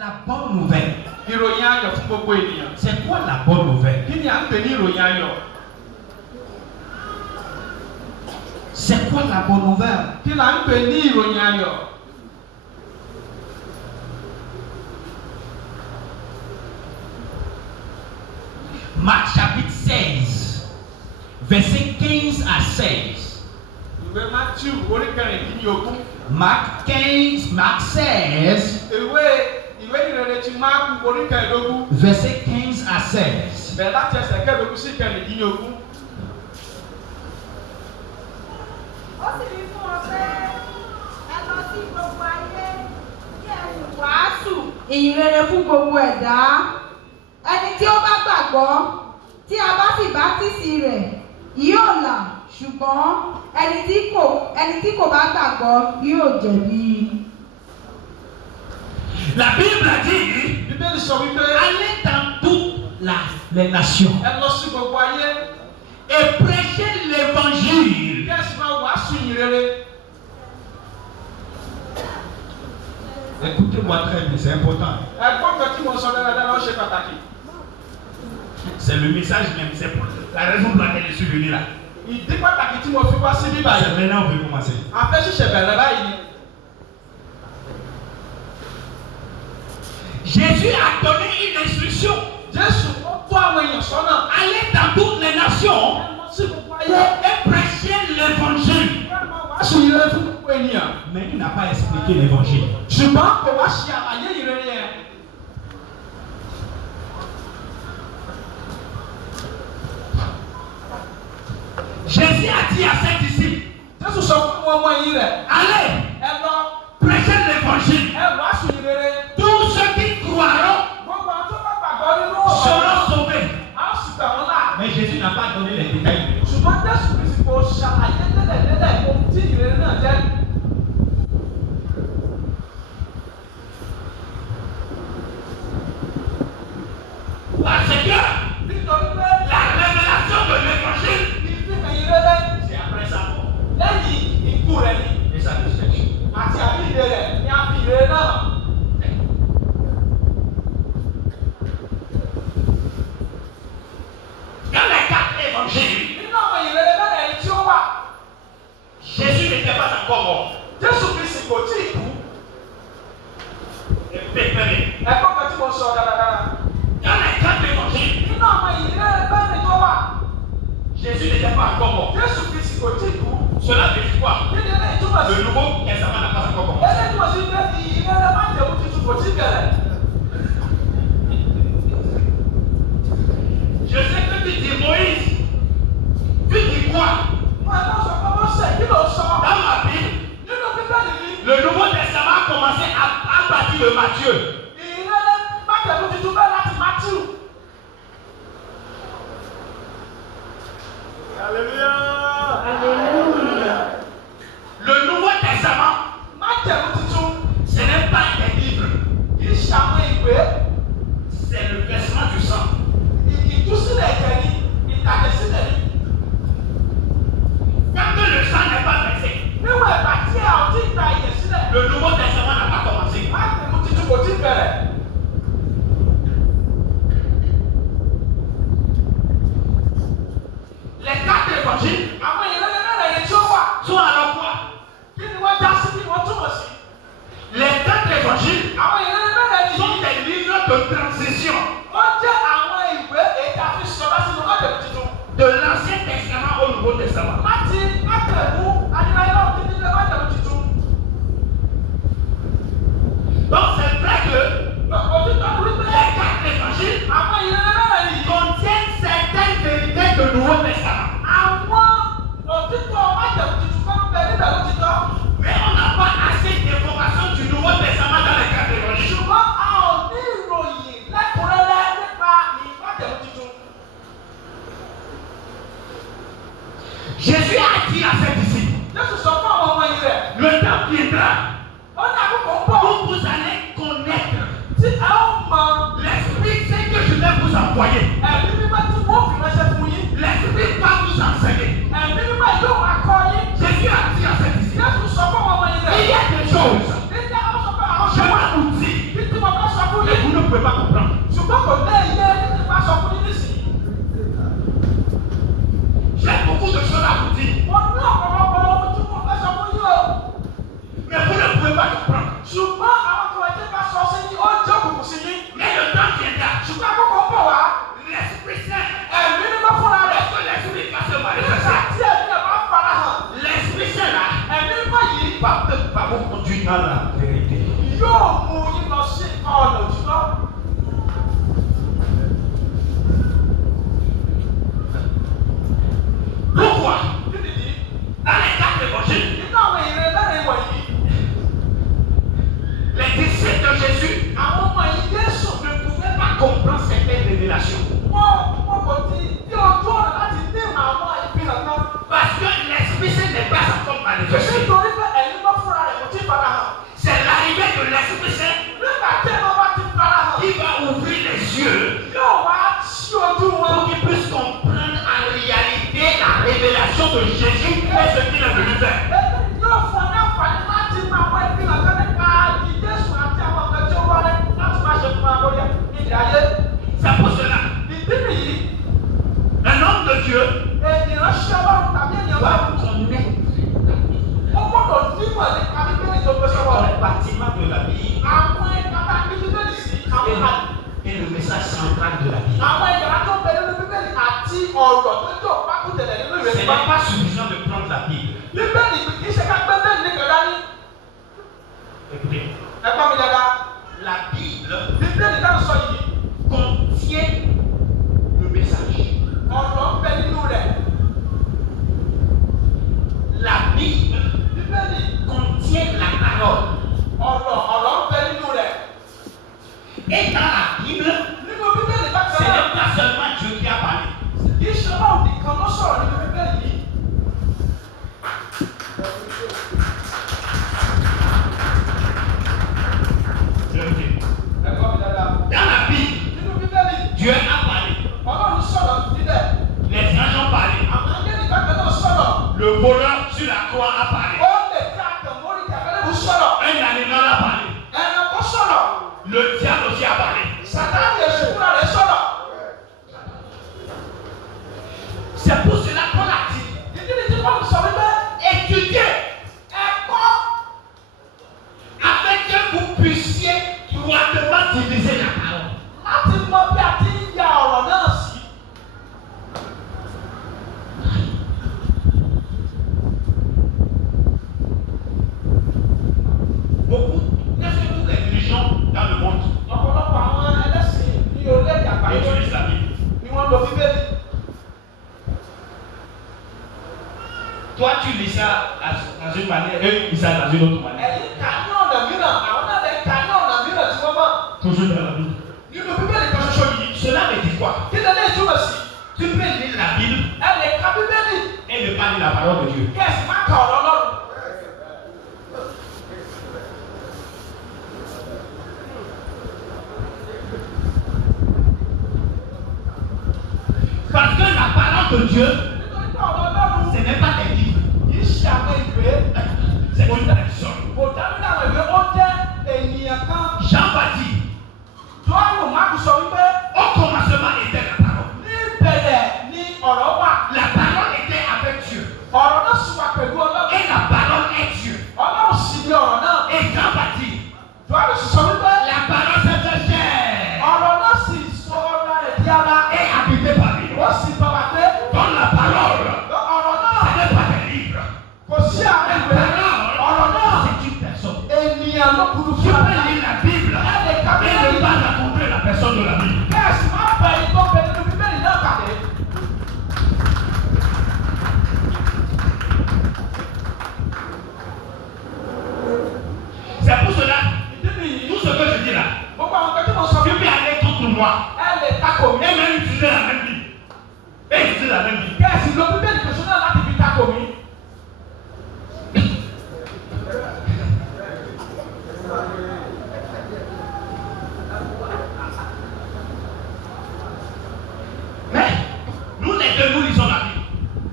La bonne nouvelle. C'est quoi la bonne nouvelle? C'est quoi la bonne nouvelle? Marc chapitre 16, verset 15 à 16. Marc 16, verset 15 à 16. Ìyìnrere fún gbogbo ẹ̀dá. Ẹni tí ó bá gbàgbọ́ tí a bá sì bátísì rẹ̀ yóò là, ṣùgbọ́n ẹni tí kò bá gbàgbọ́ yóò jẹ̀bi. La Bible a dit, allez dans toutes les nations et prêchez l'évangile. Écoutez-moi très bien, c'est important. C'est le message même, c'est pour la raison pour laquelle je suis venu là. Maintenant, on peut commencer. Jésus a donné une instruction. Allez dans toutes les nations et prêchez l'évangile. Mais il n'a pas expliqué l'évangile. Jésus a dit à ses disciples, allez, prêchez l'évangile. Tous ceux qui croiront seront sauvés. Mais Jésus n'a pas donné les détails. Parce que la révélation de l'évangile, c'est après sa mort et sa destruction. Dans les 4 évangiles, Jésus n'était pas encore mort. Et préparé. Dans les 4 évangiles, Jésus n'était pas encore mort. Cela veut dire quoi? Le Nouveau Testament n'a pas encore commencé. Je sais que tu dis Moïse. Tu dis quoi? Dans ma Bible, le Nouveau Testament a commencé à partir de Matthieu. Alléluia. Alléluia. Le Nouveau Testament, ce n'est pas des livres. C'est le versement du sang. Quand le sang n'est pas versé, le Nouveau Testament n'a pas commencé. Les 4 évangiles sont alors quoi? Les 4 évangiles sont des livres pouvez pas comprendre. Ṣùgbọ́n kò dé ilé ní bá sọ fún yín nísìnyí. J'ai beaucoup de choses à vous dire. Mo ní ọ̀pọ̀lọpọ̀ ohun tí mo fẹ́ sọ fún yín o. Mais vous ne pouvez pas comprendre. Ṣùgbọ́n àwọn tó ẹjẹ́ bá sọ sí yín, ó jẹ́ òkùnkùn sí yín. Mais le temps viendra. Ṣùgbọ́n àkókò ń bọ̀ wá. L'Esprit Saint. Ẹ̀mí mímọ́ fúnra rẹ̀. Lorsque l'Esprit va se Nígbà manifester, tí ẹ̀mí ẹ̀ bá fara hàn. l'Esprit Saint là Ẹ̀mí mímọ́ yìí va vous conduire dans la vérité. yóò mú yín lọ sí ọ̀nà òtítọ́. Pourquoi? Nídìí Dans les quatre évangiles, nínú àwọn ìrìn mẹ́rin wọ̀nyí, les disciples de Jésus àwọn ọmọ yìí Jésù ne pouvaient pas comprendre certaines révélations. wọ́n kò tí ní ojú ọ̀nà láti ní àwọn ìfihàn kan. Parce que l'Esprit Saint n'est pas encore manifesté. Nítorí pé ẹ̀mí mímọ́ fúnra rẹ̀ kò tí fara hàn. C'est l'arrivée de l'Esprit Saint Nígbà tí ẹ̀mí bá ti fara hàn, qui va ouvrir les yeux yóò wá sí ojú wọn. pour qu'ils puissent comprendre en réalité la révélation de Jésus et ce qu'il est venu faire. Yóò fún ọ ní àǹfààní láti mọ àwọn ìfihàn kan nípa ti Jésù àti àwọn nǹkan tí ó wọlé láti máa ṣe fún abọ́yẹ nídìí ayé. C'est pour cela, Ìdí nìyí, un homme de Dieu ènìyàn ṣe ọlọ́run tàbí ènìyàn bá doit connaître ó gbọ́dọ̀ nímọ̀ nípa bíbélì tó gbé sọ́wọ́ le rẹ̀. bâtiment de la Bible Àwọn ìkàtà bíbélì sí et le message central de la Bible. àwọn ìyàrá tó bẹ nínú bíbélì àti ọ̀rọ̀ tó jọ pákútẹ̀lẹ̀ nínú ìwé Ce nípa. n'est pas suffisant de prendre la Bible. Bíbélì kì í ṣe ká gbé bẹ́ẹ̀ ní kẹ̀dá ní. Écoutez, Ẹ̀gbọ́n mi dáadáa. la Bible Bíbélì náà sọ yìí, contient le message. ọ̀rọ̀ ń bẹ nínú rẹ̀. La Bible Bíbélì contient la parole. ọ̀rọ̀ ń bẹ nínú rẹ̀. Et dans la Bible, Nínú bíbélì ce bákan náà, n'est pas seulement Dieu qui a parlé. kì í ṣe ọlọ́run nìkan ló sọ̀rọ̀ nínú bíbélì yìí. Écoutez, Ẹ̀gbọ́n mi dáadáa. dans la Bible, Nínú bíbélì, Dieu a parlé. ọlọ́run sọ̀rọ̀ níbẹ̀. Les anges ont parlé. Àwọn angẹ́lì bákan náà sọ̀rọ̀. Le voleur sur la croix a parlé. Ó lè ká àtẹ̀mórí tàbí sọ̀rọ̀. Un animal a parlé. Ẹranko sọ̀rọ̀. Le diable aussi a parlé. Sàtáàlì èṣù fúnra rẹ̀ sọ̀rọ̀. C'est pour cela qu'on a dit Ìdí ni tí wọ́n sọ wípé étudiez ẹ̀kọ́ afin que vous puissiez droitement diviser la parole. láti mọ bí a ti ń ya ọ̀rọ̀ náà sí. Beaucoup, presque toutes les religions dans le monde Ọ̀pọ̀lọpọ̀ àwọn ẹlẹ́sìn ní orílẹ̀-èdè àgbáyé utilisent la Bible. ni wọ́n lo bíbélì. Toi, tu lis ça dans une manière, eux, ils lisent ça dans une autre manière. Ẹ̀yin kà ní ọ̀nà mìíràn, àwọn náà lè kà ní ọ̀nà mìíràn tí wọ́n mọ̀. Toujours dans la Bible. Nínú bíbélì kan ṣoṣo yìí, Cela veut dire quoi? kí lè lè túmọ̀ sí? Tu peux lire la Bible Ẹ lè ka bíbélì et ne pas lire la parole de Dieu. kí ẹ sì má ka ọ̀rọ̀ Ọlọ́run. Parce que la parole de Dieu, Nítorí pé ọ̀rọ̀ Ọlọ́run ce n'est pas des livres, kì í ṣe àwọn ìwé. c'est une personne. Kò dájú ní àwọn ìwé, ó jẹ́ ènìyàn kan. Jean va dire, Jọ́ọ̀nù Máàkù sọ wípé au commencement était la parole. ní ìbẹ̀rẹ̀ ni ọ̀rọ̀ wà. La parole était avec Dieu. Ọ̀rọ̀ náà sì wà pẹ̀lú Ọlọ́run. Et la parole est Dieu. Ọlọ́run sì ni ọ̀rọ̀ náà. Et Jean va dire, Jọ́ọ̀nù sì sọ wípé la parole s'est fait chair ọ̀rọ̀ náà sì sọ ọ̀rọ̀ rẹ̀ di ara. et habité parmi nous. Ó sì bá wa pé Dans la parole, ọ̀rọ̀ náà ce n'est pas des livres. kò sí àwọn ìwé. Ọ̀rọ̀ náà C'est une personne. ènìyàn ló kúrú Tu fún peux ara. lire la Bible et ne pas rencontrer la personne de la Bible. Bẹ́ẹ̀ sì máa bẹ ìtọ́ bẹ nínú bíbélì náà kàdé. C'est pour cela, Ìdí nìyí. tout ce que je dis là, Gbogbo àwọn kan tí mo sọ tu fún peux mi. aller contre moi Ẹ lè takò mí. et même utiliser la même Bible. Et utiliser la même Bible. Bẹ́ẹ̀ sì lo bíbélì kòsó náà láti fi takò mí. Mais nous les deux, nous lisons la Bible.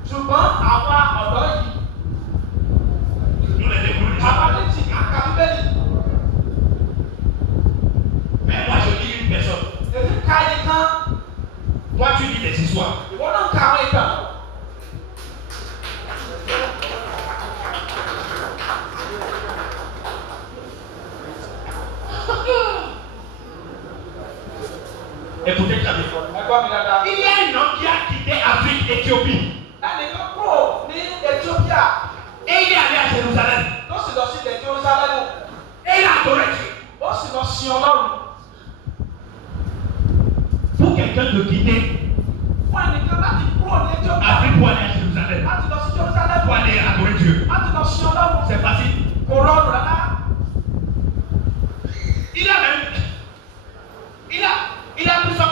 Ṣùgbọ́n àwa ọ̀dọ́ yìí, Nous les deux, nous lisons àwa la Bible. méjì á ka bíbélì. Mais moi je lis une l'histoire. Ìwọ náà ń ka àwọn ìtàn. Écoutez très bien. Ẹgbọ́n mi dáadáa. Il y a un homme qui a quitté Afrique, Éthiopie. Ẹnìkan kúrò ní Ethiopia Et il est allé à Jérusalem. tó sì lọ sí ilẹ̀ Jerusalem. Et il a adoré Dieu. Ó sì lọ sin Ọlọ́run. Pour quelqu'un de quitter Fún ẹnìkan láti kúrò ní Ethiopia Afrique pour aller à Jérusalem, láti lọ sí Jerusalem pour aller adorer Dieu, láti lọ sin Ọlọ́run. c'est facile. Kò rọrùn rárá. Il a même, il a pris son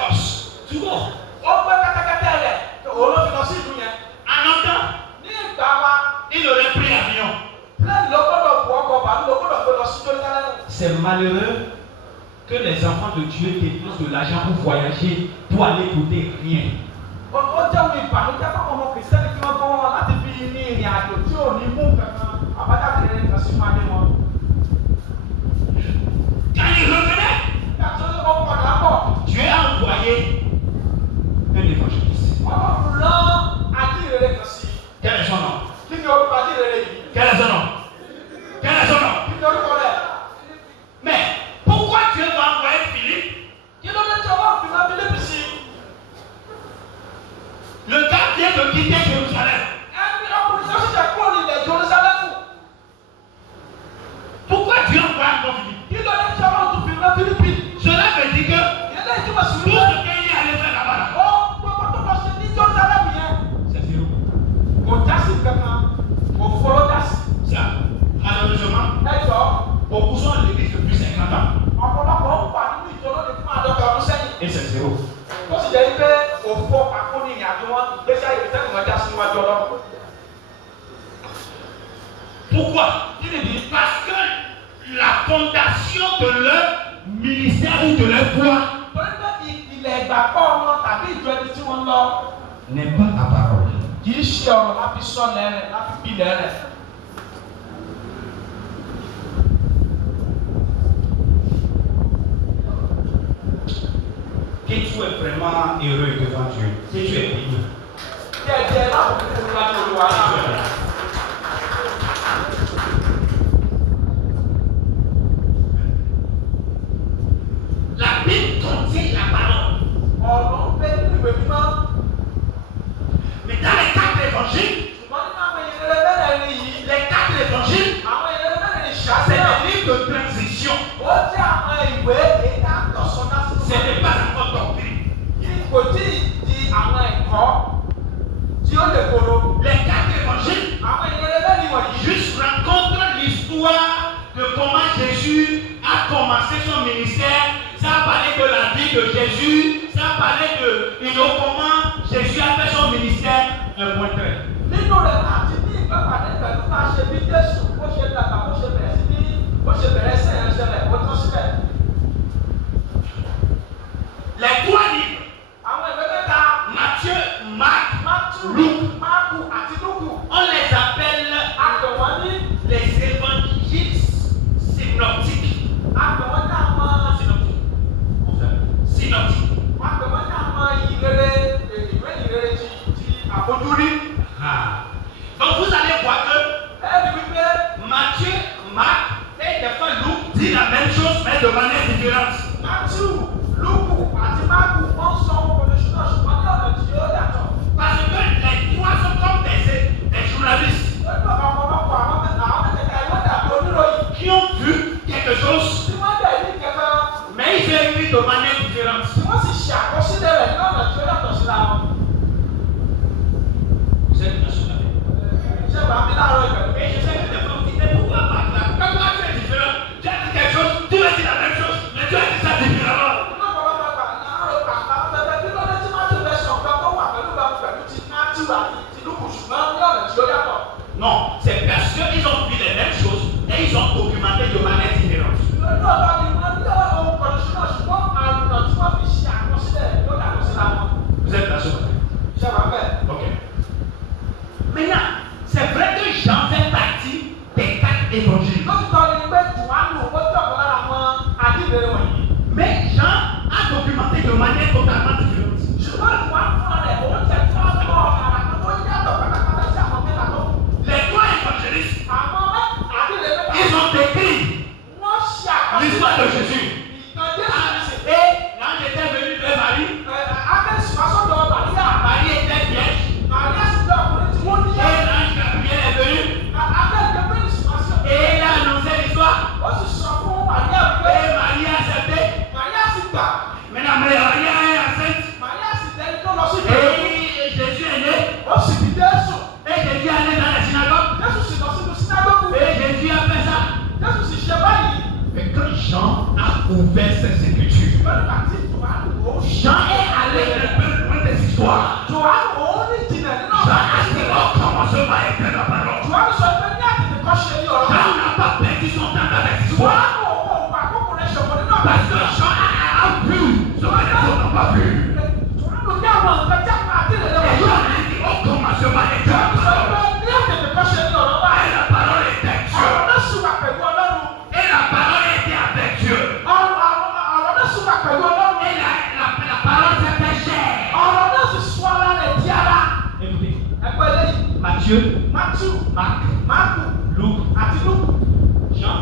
horse. Tu vois, Ó gbé kẹ́tẹ́kẹ́tẹ́ rẹ̀ òun ló fi lọ sí ìlú yẹn. en longtemps, Ní ìgbà wa, il aurait pris l'avion. pílẹ̀nì ló gbọ́dọ̀ bu ọkọ̀ bàálù ló gbọ́dọ̀ gbé lọ sí Jerusalem. C'est malheureux que les enfants de Dieu dépensent de l'argent pour voyager, pour aller écouter rien. Ó jẹ́ ohun ìbànújẹ́ fún ọmọ kìrìsìtẹ́nì kí wọ́n gbọ́ wọn láti fi ní ìrìn àjò tí ò ní mú kankan àbájáde rẹ̀ kan sínú ayé wọn. Quand il revenait, Nígbà tí ó padà bọ̀, Dieu a envoyé un évangéliste. Ọlọ́run rán ajíhìnrere kan sí i. Quel est son nom? Kí ni orúkọ ajíhìnrere yìí? Quel est son nom? Quel est son nom? Kí ni orúkọ rẹ̀? Mais pourquoi Dieu va envoyer Philippe? Kí ló dé tí Ọlọ́run fi rán Fílípì sí i? Le gars vient de quitter Jérusalem. Ẹni ọkùnrin tó ṣẹ̀ṣẹ̀ kúrò ní ilẹ̀ Jerusalem. Pourquoi Dieu envoie encore Philippe? Kí ló dé tí Ọlọ́run tún fi rán Fílípì? Cela veut dire que Ilé ìtumọ̀ sí tout wípé ce qu'il est allé faire là-bas, là, ó gbogbo tó lọ ṣe ní Jerusalem yẹn c'est zéro. kò já sí kankan, kò fọlọ́ já sí. Ça, malheureusement, Ẹ jọ beaucoup sont à l'église depuis 50 ans. ọ̀pọ̀lọpọ̀ ń wà nínú ìjọ lónìí fún àádọ́ta ọdún sẹ́yìn. Et c'est zéro. Tó sì jẹ́ wípé òfò pàkó ní ìrìn àjò wọn ìgbésí ayé ìtẹ́nu wọn já sí níwájú Ọlọ́run. Pourquoi? Parce que la fondation de leur ministère ou de leur foi Torí pé ìpìlẹ̀ ìgbàgbọ́ wọn tàbí ìjọ ẹni tí wọ́n lọ N'est pas la parole. kì í ṣe ọ̀rọ̀ láti sọ̀lẹ̀ rẹ̀ láti pilẹ̀ rẹ̀. Que tu es vraiment heureux devant Dieu. Que tu es béni. Díẹ̀díẹ̀ láti fi fún láti Olúwa náà. La Bible contient la parole. Ọ̀rọ̀ ń bẹ nínú ìwé mímọ́. Mais dans les 4 évangiles, Ṣùgbọ́n nínú àwọn ìrere mẹ́rẹ̀ẹ̀rin yìí, les 4 évangiles, àwọn ìrere mẹ́rẹ̀ẹ̀rin c'est ṣàṣeyàn. des livres de transition. Ó jẹ́ àwọn ìwé èdè àtọ̀sọ́dá sí Ce n'est pas encore doctrine. kò tí ì di àwọn ẹ̀kọ́ tí ó lè koro. Les 4 évangiles Àwọn ìrere mẹ́rin wọ̀nyí juste racontent l'histoire de comment Jésus a commencé son ministère. Ça a parlé de la vie de Jésus. Ça a parlé de comment Jésus a fait son ministère. Un point très. nínú rẹ̀ láti ní ìgbàpàdé pẹ̀lú bá a ṣe bí Jésù bó ṣe dàgbà bó ṣe bẹ̀rẹ̀ sí ní bó ṣe bẹ̀rẹ̀ sí ẹ̀rẹ́sẹ̀ rẹ̀ ó tán síbẹ̀. Les 3 livres, Àwọn ìwé mẹ́ta Matthieu, Marc, Mátíù, Luc, Máàkù àti Lúkù on les appelle àgbẹ̀wọ́n ní les évangiles synoptiques. àgbẹ̀wọ́n ní àwọn Synoptiques. àgbẹ̀wọ́n ní àwọn ìrere ìwé ìrere ti àfojúrí. Donc vous allez voir que Ẹ̀rí wípé Matthieu, Marc et des fois Luc dit la même chose mais de manière différente. Mátíù, Lúkù àti Máàkù wọ́n sọ ohun kan ṣùgbọ́n ṣùgbọ́n ní ọ̀nà tí ó yàtọ̀. Parce que les 3 sont comme des journalistes Lọ́jọ́ ọ̀pọ̀lọpọ̀ àwọn mẹ́tẹ̀ẹ̀ta ìwé dàbí oníròyìn qui ont vu quelque chose tí wọ́n dẹ̀ ní kẹfẹ́ mais ils ont écrit de manière différente. tí wọ́n sì ṣe àkọsílẹ̀ rẹ̀ ní ọ̀nà tí ó yàtọ̀ síra wọn. Vous êtes national. Ṣé wàá bí láàárọ̀ ìbẹ̀rù? Et je sais que des fois vous dites mais pourquoi pas là? Pourquoi tu es différent? Tu as dit quelque chose, tu as dit la même chose, mais tu as dit ça différemment. Ní ọ̀pọ̀lọpọ̀ ìgbà láàárọ̀ àpá pẹpẹ kí ló dé tí Mátíù fẹ́ sọ nǹkan tó wà pẹ̀lú ti Mátíù àti ti Lúkù ṣùgbọ́n ní ọ̀nà tí ó yàtọ̀. Non, c'est parce qu'ils ont vu les mêmes choses et ils ont documenté de manière différente. Lọ́dọ̀ ni wọ́n ní ohun kan ṣùgbọ́n àrùnà tí wọ́n fi ṣe àkọsílẹ̀ ló yàtọ̀ síra wọn. Vous êtes national. Ṣé wàá bẹ̀? Ok. Maintenant, c'est vrai que Jean l'histoire de Jésus. Et l'ange était venu de Marie. Marie était vierge. Et l'ange Gabriel est venu. Et il a annoncé l'histoire. Et Marie a accepté. Maintenant, Marie est enceinte. Et Jésus est né. Et Jésus est allé dans la synagogue. Et Jésus a fait ça. Mais quand Jean a ouvert ses écritures, Jean est allé un peu loin des histoires. Jean a dit, oh, commencement était la parole. Jean n'a pas perdu son temps dans les histoires. Parce que Jean a vu ce que les autres n'ont pas vu. Et Jean a dit, oh, commencement était la parole. Et la parole était Dieu. Et la parole était avec Dieu. Et la parole s'était chère. Écoutez, Matthieu, Marc, Luc, Jean,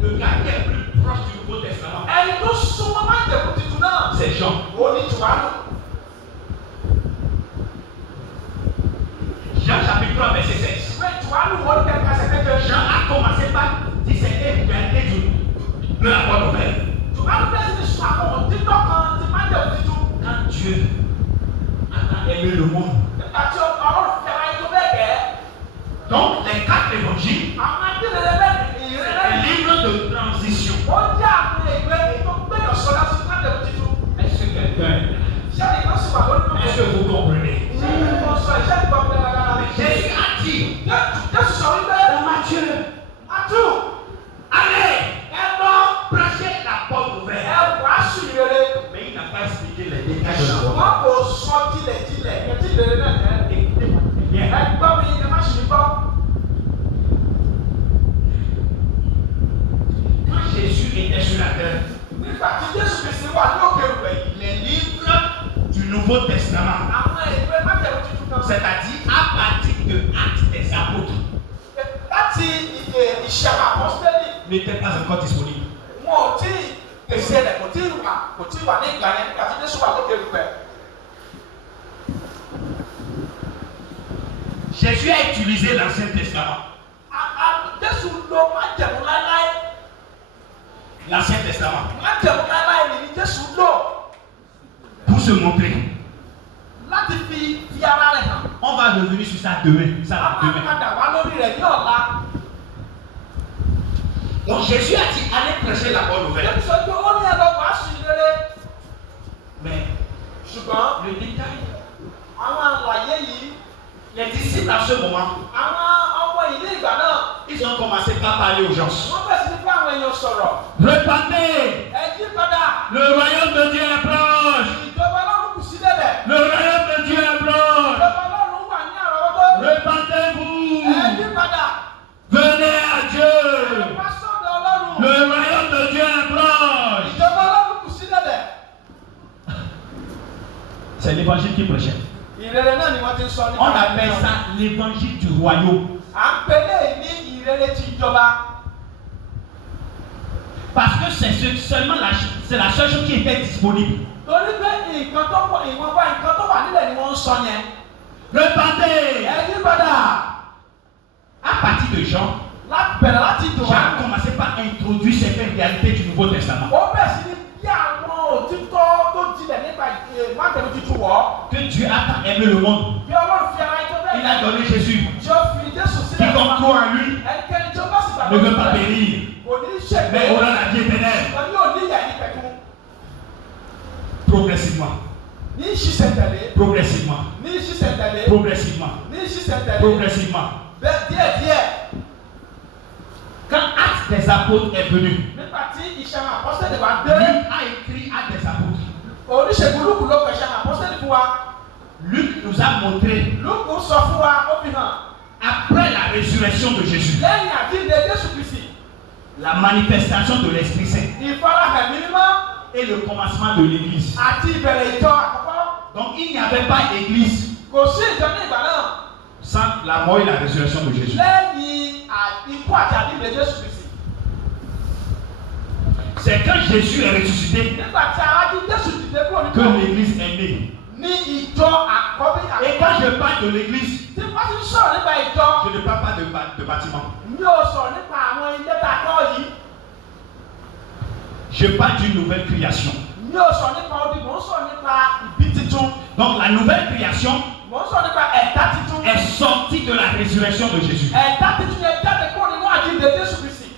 le gars qui est plus proche du Nouveau Testament, c'est Jean. Jean chapitre 3 verset 16. Jean a commencé par discerner la réalité de la bonne nouvelle. Quand Dieu a aimé le monde, donc les 4 évangiles, c'est un livre de transition. Est-ce que quelqu'un, est-ce que vous comprenez? Jésus a dit dans Matthieu, allez, prêchez la bonne nouvelle. Mais il n'a pas expliqué les détails de la bonne nouvelle. Quand Jésus était sur la terre, les livres du Nouveau Testament, c'est-à-dire à partir de Actes des Apôtres, n'étaient pas encore disponibles. Jésus a utilisé l'Ancien Testament. L'Ancien Testament pour se montrer. On va revenir sur ça demain. Donc Jésus a dit allez prêcher la bonne nouvelle. Mais le détail, les disciples à ce moment, ils ont commencé par parler aux gens. Répandez, le royaume de Dieu est proche. Le royaume de Dieu est proche. Répandez-vous. Venez à Dieu. Le royaume de Dieu est proche. C'est l'évangile qui prêchait. On appelle ça l'évangile du royaume. Parce que c'est seulement c'est la seule chose qui était disponible. Répandez. À partir de Jean, Jean a commencé par introduire certaines réalités du Nouveau Testament. Que Dieu a tant aimé le monde. Il a donné Jésus. Quiconque croit en lui ne veut pas périr, mais aura la vie éternelle. Progressivement. Progressivement. Progressivement. Progressivement. Quand Actes des Apôtres est venu, Luc a écrit Actes des Apôtres. Luc nous a montré après la résurrection de Jésus, la manifestation de l'Esprit Saint et le commencement de l'Église. Donc il n'y avait pas d'église sans la mort et la résurrection de Jésus. C'est quand Jésus est ressuscité Nígbà tí ara jí Jésù dìde kúrò nínú que òkú. l'église est née. Ní ìjọ àkọ́bí Et quand je parle de l'église, Tí wọ́n ti ń sọ̀rọ̀ nípa ìjọ, je ne parle pas de bâtiment. mi ò sọ̀rọ̀ nípa àwọn ilé tá a kọ́ yìí. Je parle d'une nouvelle création. Mi ò sọ̀rọ̀ nípa odi, mò ń sọ̀rọ̀ nípa ìbí titun. Donc la nouvelle création Mò ń sọ̀rọ̀ nípa ẹ̀dá titun. est sortie de la résurrection de Jésus. Ẹ̀dá titun yẹn jáde kúrò nínú àjíǹde Jésù Kristi.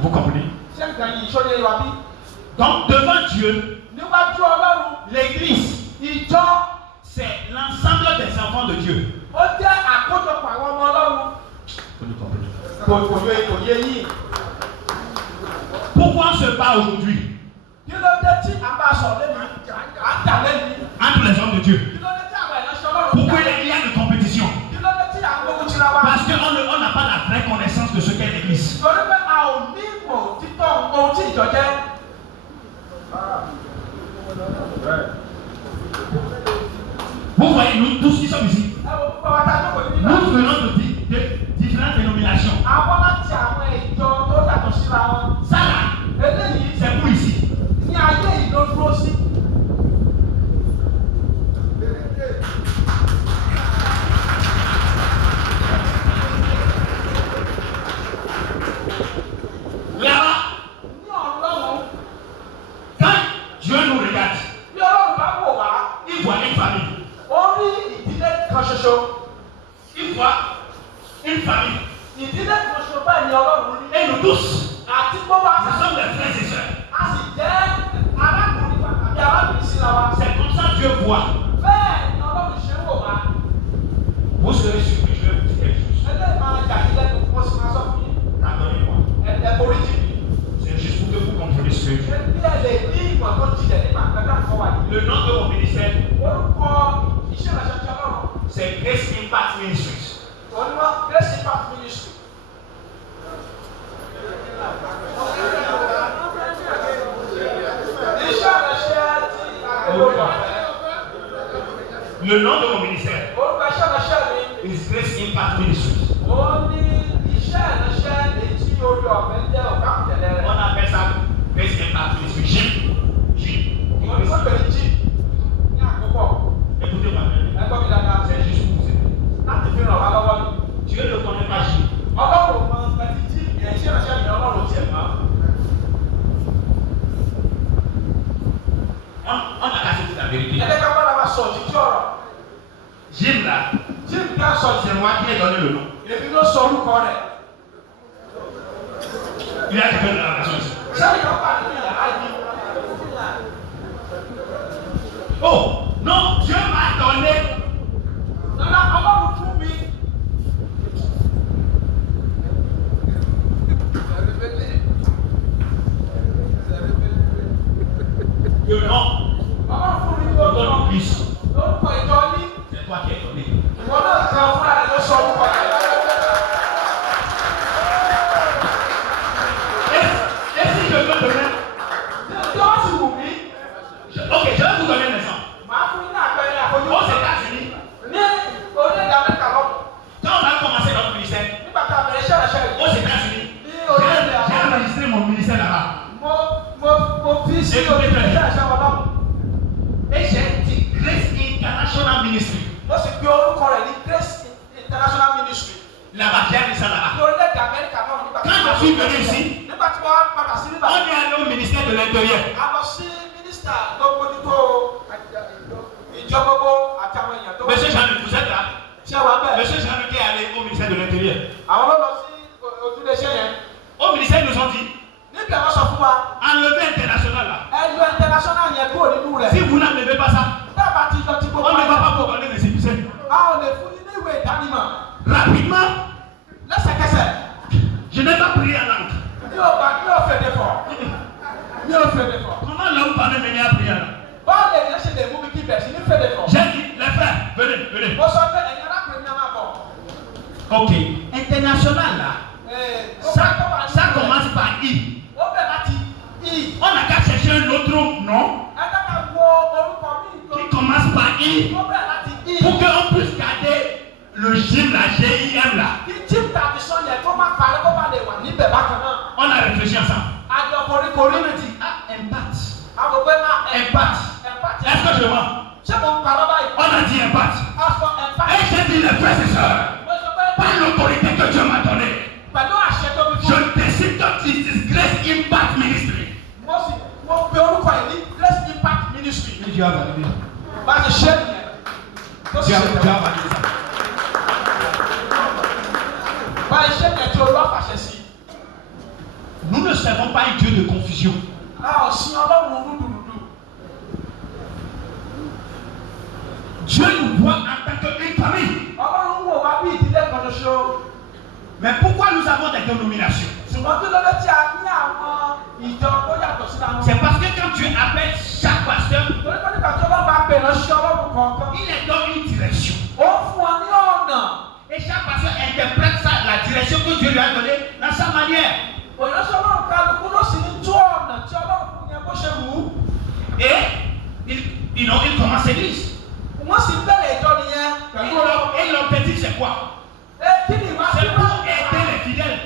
Vous comprenez? Ṣé nǹkan yìí ìṣòro yẹn wà bí? Donc devant Dieu, Níwájú Ọlọ́run, l'église, ìjọ c'est l'ensemble des enfants de Dieu. ó jẹ́ àkójọpọ̀ àwọn ọmọ Ọlọ́run. Vous ne comprenez pas. Kò yé yín. Pourquoi on se bat aujourd'hui Kí ló dé tí a bá sọ̀rọ̀ lẹ́nu? À ń jà lẹ́nu. entre les hommes de Dieu? Kí ló dé tí àwọn ìránṣẹ́ Ọlọ́run Pourquoi jà il y a une compétition? Kí ló dé tí à ń gbógun tira wa? Parce qu'on n'a pas la vraie connaissance de ce qu'est l'église. Torí pé a ò ní ìmọ̀ títọ́ ohun tí ìjọ jẹ́. Vous voyez, nous tous qui sommes ici, Ẹ wo púpọ̀ wá tá a jókòó níbí nous náà. venons de différentes dénominations. Àwọn láti àwọn ìjọ tó yàtọ̀ síra wọn. Ça là, Eléyìí c'est pour ici. ní ayé yìí ló dúró sí. Là-bas, Ní ọ̀run lọ́wọ́, quand Dieu nous regarde, bí Ọlọ́run bá wò wá, il voit une famille. ó rí ìdílé kan ṣoṣo. Il voit une famille. Ìdílé kan ṣoṣo báyìí ni Ọlọ́run rí. Et nous tous, Àti gbogbo nous àṣà. sommes des frères et sœurs. A sì jẹ́ arákùnrin àbí arábìnrin síra wa. C'est comme ça que Dieu voit. Bẹ́ẹ̀ ni Ọlọ́run ṣe ń wò wá. Vous serez surpris, je vais vous dire quelque chose. Ẹlẹ́yìn máa yà yín lẹ́nu kó sì máa sọ fún yín. Pardonnez-moi. Ẹ forí jì mí. C'est juste pour que vous compreniez ce que je Ṣé bí ẹ lè ní ìmọ̀ tó jinlẹ̀ nípa pẹ̀lú àkọ́ wa yìí? Le nom de mon ministère, Orúkọ iṣẹ́ ìránṣẹ́ ti Ọlọ́run. c'est Grace Impact Ministries. Onímọ̀ Grace Impact Ministry. Iṣẹ́ ìránṣẹ́ ti àgbẹ̀wò ọ̀fẹ́. Le nom de mon ministère Orúkọ iṣẹ́ ìránṣẹ́ mi. is Grace Impact Ministries. Ó ní iṣẹ́ ìránṣẹ́ èyí tí orí ọ̀fẹ́ jẹ́ ọ̀gá kùtẹ̀lẹ́ rẹ̀. On appelle ça Grace Impact Ministries. Jim. Wọ́n ní wọ́n pẹ̀lú jí ní àkókò. Écoutez-moi. Ẹgbọ́n mi dáadáa. C'est juste pour vous aider. Láti fi ràn wá lọ́wọ́ ni. Dieu ne connaît pas Jim. Ọlọ́run mọ pẹ̀lú jí iṣẹ́ ìránṣẹ́ mi Ọlọ́run tiẹ̀ mọ́. On a cassé toute la vérité. Ẹlẹ́ka bọ́lá wa sọ òjijì ọ̀rọ̀. Jim là, Jí mi ká sọ c'est moi qui ai donné le nom. èmi ló sọ orúkọ rẹ̀. Il y a quelqu'un dans la nation ici. Sẹ́yìn kan wà nínú ìyàrá yìí. Oh, non, Dieu m'a donné. Lọ́la Ọlọ́run fún mi. Le nom Ọlọ́run fún mi de lórúkọ. ton église. Lórúkọ ìjọ ní. C'est toi qui as donné. Ìwọ náà kan fúnra rẹ̀ ló sọ orúkọ rẹ̀. Et si je veux donner, Tí wọ́n sì wù mí, ok, je vais vous donner un exemple. màá fún yín ní àpẹẹrẹ àfojú. Aux États-Unis, Ní orílẹ̀-èdè Amẹ́ríkà lọ́dún. quand on a commencé notre ministère, Nígbà tá a bẹ̀rẹ̀ iṣẹ́ ìránṣẹ́ yìí. aux États-Unis, Ní orílẹ̀-èdè j'ai enregistré mon ministère là-bas. Mo fi sí orílẹ̀-èdè iṣẹ́ ìránṣẹ́ wọn lọ́dún. Et j'ai dit Grace International Ministry. Mo sì gbé orúkọ rẹ̀ ní Grace International Ministry. Là-bas, j'ai mis ça là-bas. Ní orílẹ̀-èdè Amẹ́ríkà náà nígbà Quand je suis venu ici, nígbà tí wọ́n padà sí nígbà. on est allé au ministère de l'Intérieur. A lọ sí mínísítà tó bójútó ìjọ gbogbo àti àwọn èèyàn tó wà. Monsieur Jean-Luc, vous êtes là? Ṣé wàá bẹ̀? Monsieur Jean-Luc est allé au ministère de l'Intérieur. Àwọn ló lọ sí ojúlé iṣẹ́ yẹn. Au ministère, ils nous ont dit, Níbi àwọn sọ fún wa, enlevez international là. ẹjọ́ international yẹn kúrò nínú rẹ̀. Si vous n'enlevez pas ça, Dábàá ti yọ ti gbogbo on ne va ayé. pas vous donner des épicènes. A ò lè fún yín ní ìwé ìdánimọ̀. Rapidement, Lẹ́sẹ̀kẹsẹ̀. je n'ai pas prié en langue. Mi ò fèdè fọ̀. Mi ò fèdè fọ̀. Comment l'homme parlait venir à prier en langue? Bọ́ọ̀lù ènìyàn ṣe lè mú mi kí bẹ̀ sí ní fèdè fọ̀. J'ai dit, les frères, venez, venez. Mo sọ pé ẹ̀yin arákùnrin mi máa bọ̀. Ok, international là, ça commence par I. Ó bẹ̀ láti I. On n'a qu'à chercher un autre nom Ẹ dáká wo orúkọ mi qui commence par I Ó bẹ̀ láti I. pour qu'on puisse garder le GIM là, GIM là. Kí jíìmù tàbí sọ́yẹ̀ kó má parí kó má lè wà níbẹ̀ bákan náà. On a Dieu a validé. Bá ti ṣe nìyẹn. Tó sì Dieu ṣe a nìyẹn. validé ça. Bá ti ṣe nìyẹn tí Olúwa fàṣẹ sí. Nous ne servons pas un Dieu de confusion. A ò sin Ọlọ́run rúdurùdu. Dieu nous voit en tant qu'une famille. Ọlọ́run wò wá bí ìdílé kan ṣoṣo. Mais pourquoi nous avons des dénominations? Ṣùgbọ́n kí ló dé tí a ní àwọn ìjọ tó yàtọ̀ síra wọn? C'est parce que quand Dieu appelle chaque pasteur, Torí pé nígbà tí Ọlọ́run bá pè ránṣẹ́ Ọlọ́run kọ̀ọ̀kan, il leur donne une direction. ó fún wọn ní ọ̀nà. Et chaque pasteur interprète ça, la direction que Dieu lui a donnée dans sa manière. Òyìnbó Ọlọ́run kálukú ló sì ní tú ọ̀nà tí Ọlọ́run fún yẹn bó ṣe wù ú. Et il commence l'église. Wọ́n sì bẹ̀rẹ̀ ìjọ nìyẹn. Et l'objectif c'est quoi? Kí ni ìwà C'est tí pour wọ́n aider les fidèles,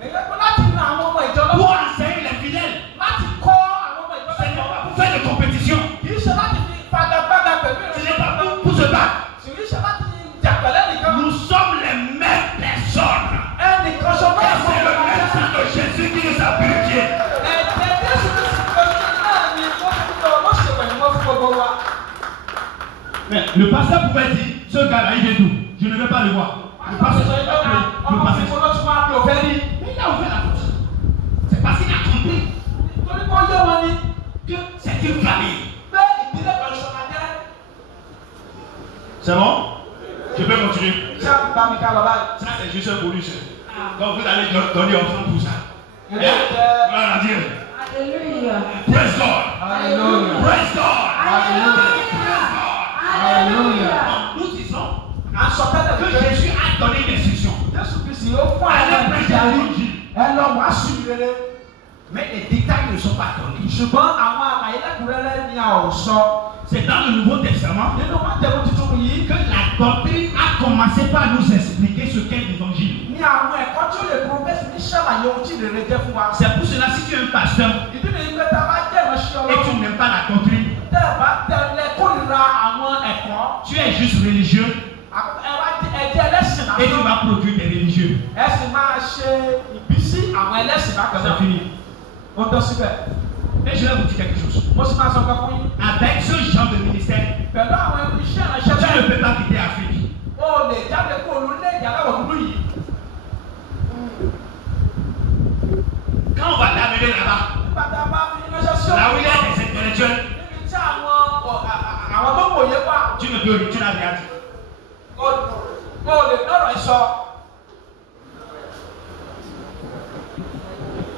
Èyí pé láti ran àwọn ọmọ ìjọ pour lọ́wọ́. enseigner les fidèles. Láti kọ́ àwọn ọmọ ìjọ Ce n'est lọ́wọ́. pas pour faire de compétition. Kì í ṣe láti fi fagagbága pẹ̀lú Ce ìrìnsẹ̀. n'est pas pour se battre. Kì í ṣe láti jà pẹ̀lẹ́ nìkan. Nous sommes les mêmes personnes. Ẹnìkan ṣọ Et bẹ́ẹ̀ c'est le même sang de Jésus qui nous a purifiés. Ẹ̀jẹ̀ Jésù ní ìgbésẹ̀ náà ni wọ́n fi lọ lọ́sẹ̀wẹ̀ ni wọ́n fi gbogbo wa. Mais le pasteur pouvait dire, ce gars-là, il vient d'où? Je ne vais pas le voir. Le pasteur, le Ọmọ pasteur. mi mo lọ tún wá mi ò fẹ́ rí. Mais il a ouvert la porte. C'est parce qu'il a compris Torí kó yé wọn ni que c'est une famille. pé ìdílé kan ṣọ máa jẹ́. C'est bon? Je peux continuer. Ṣé àgbà mi ká lọ báyìí? Ça, c'est juste un bonus. Donc vous allez donner offrande pour ça. Ilé Eh, ìjẹ́. Gloire à Dieu. Hallelujah. Praise God. Hallelujah. Praise God. Hallelujah. Praise God. Hallelujah. Donc, nous disons À ń sọ tẹ́lẹ̀ que pé Jésus a donné une instruction. Jésù Kristi ó fún àwọn Allez prêcher ìjà rí. l'évangile. Ẹ lọ wàásù rere. Mais les détails ne sont pas donnés. Ṣùgbọ́n àwọn àlàyé lẹ́kùnrẹ́rẹ́ ni a ò sọ. C'est dans le Nouveau Testament Nínú májẹ̀mú tuntun yìí que la doctrine a commencé par nous expliquer ce qu'est l'évangile. ní àwọn ẹ̀kọ́ tí ó lè kúrò bẹ́ẹ̀ sì ní ṣàlàyé ohun tí ìrere jẹ́ fún wa. C'est pour cela si tu es un pasteur Ìdí nìyí pé tá a bá jẹ́ ìránṣẹ́ et tu Ọlọ́run n'aimes pas la doctrine, tẹ́ ẹ bá tẹ̀lé kórìíra àwọn ẹ̀kọ́ tu es juste religieux ẹ wá ẹjẹ́ ẹlẹ́sìn et tu lásán vas produire des religieux. ẹ sì máa ṣe ìbísí àwọn ẹlẹ́sìn bákan C'est náà. fini. Ó tọ́ síbẹ̀. Et je vais vous dire quelque chose. Mo sì máa sọ pé fún yín. Avec ce genre de ministère, Pẹ̀lú àwọn iṣẹ́ tu ìránṣẹ́ ne bẹ́ẹ̀ peux pas quitter l'Afrique. o lè jáde kó orílẹ̀-èdè aláwọ̀ dúdú yìí. Quand on va t'amener là-bas, Nígbà tá a bá fi ránṣẹ́ sí là où il y a òkú des intellectuels, níbi tí àwọn tó wòye wà. tu ne peux tu n'as rien dit. O lè lọ́rọ̀ ìsọ.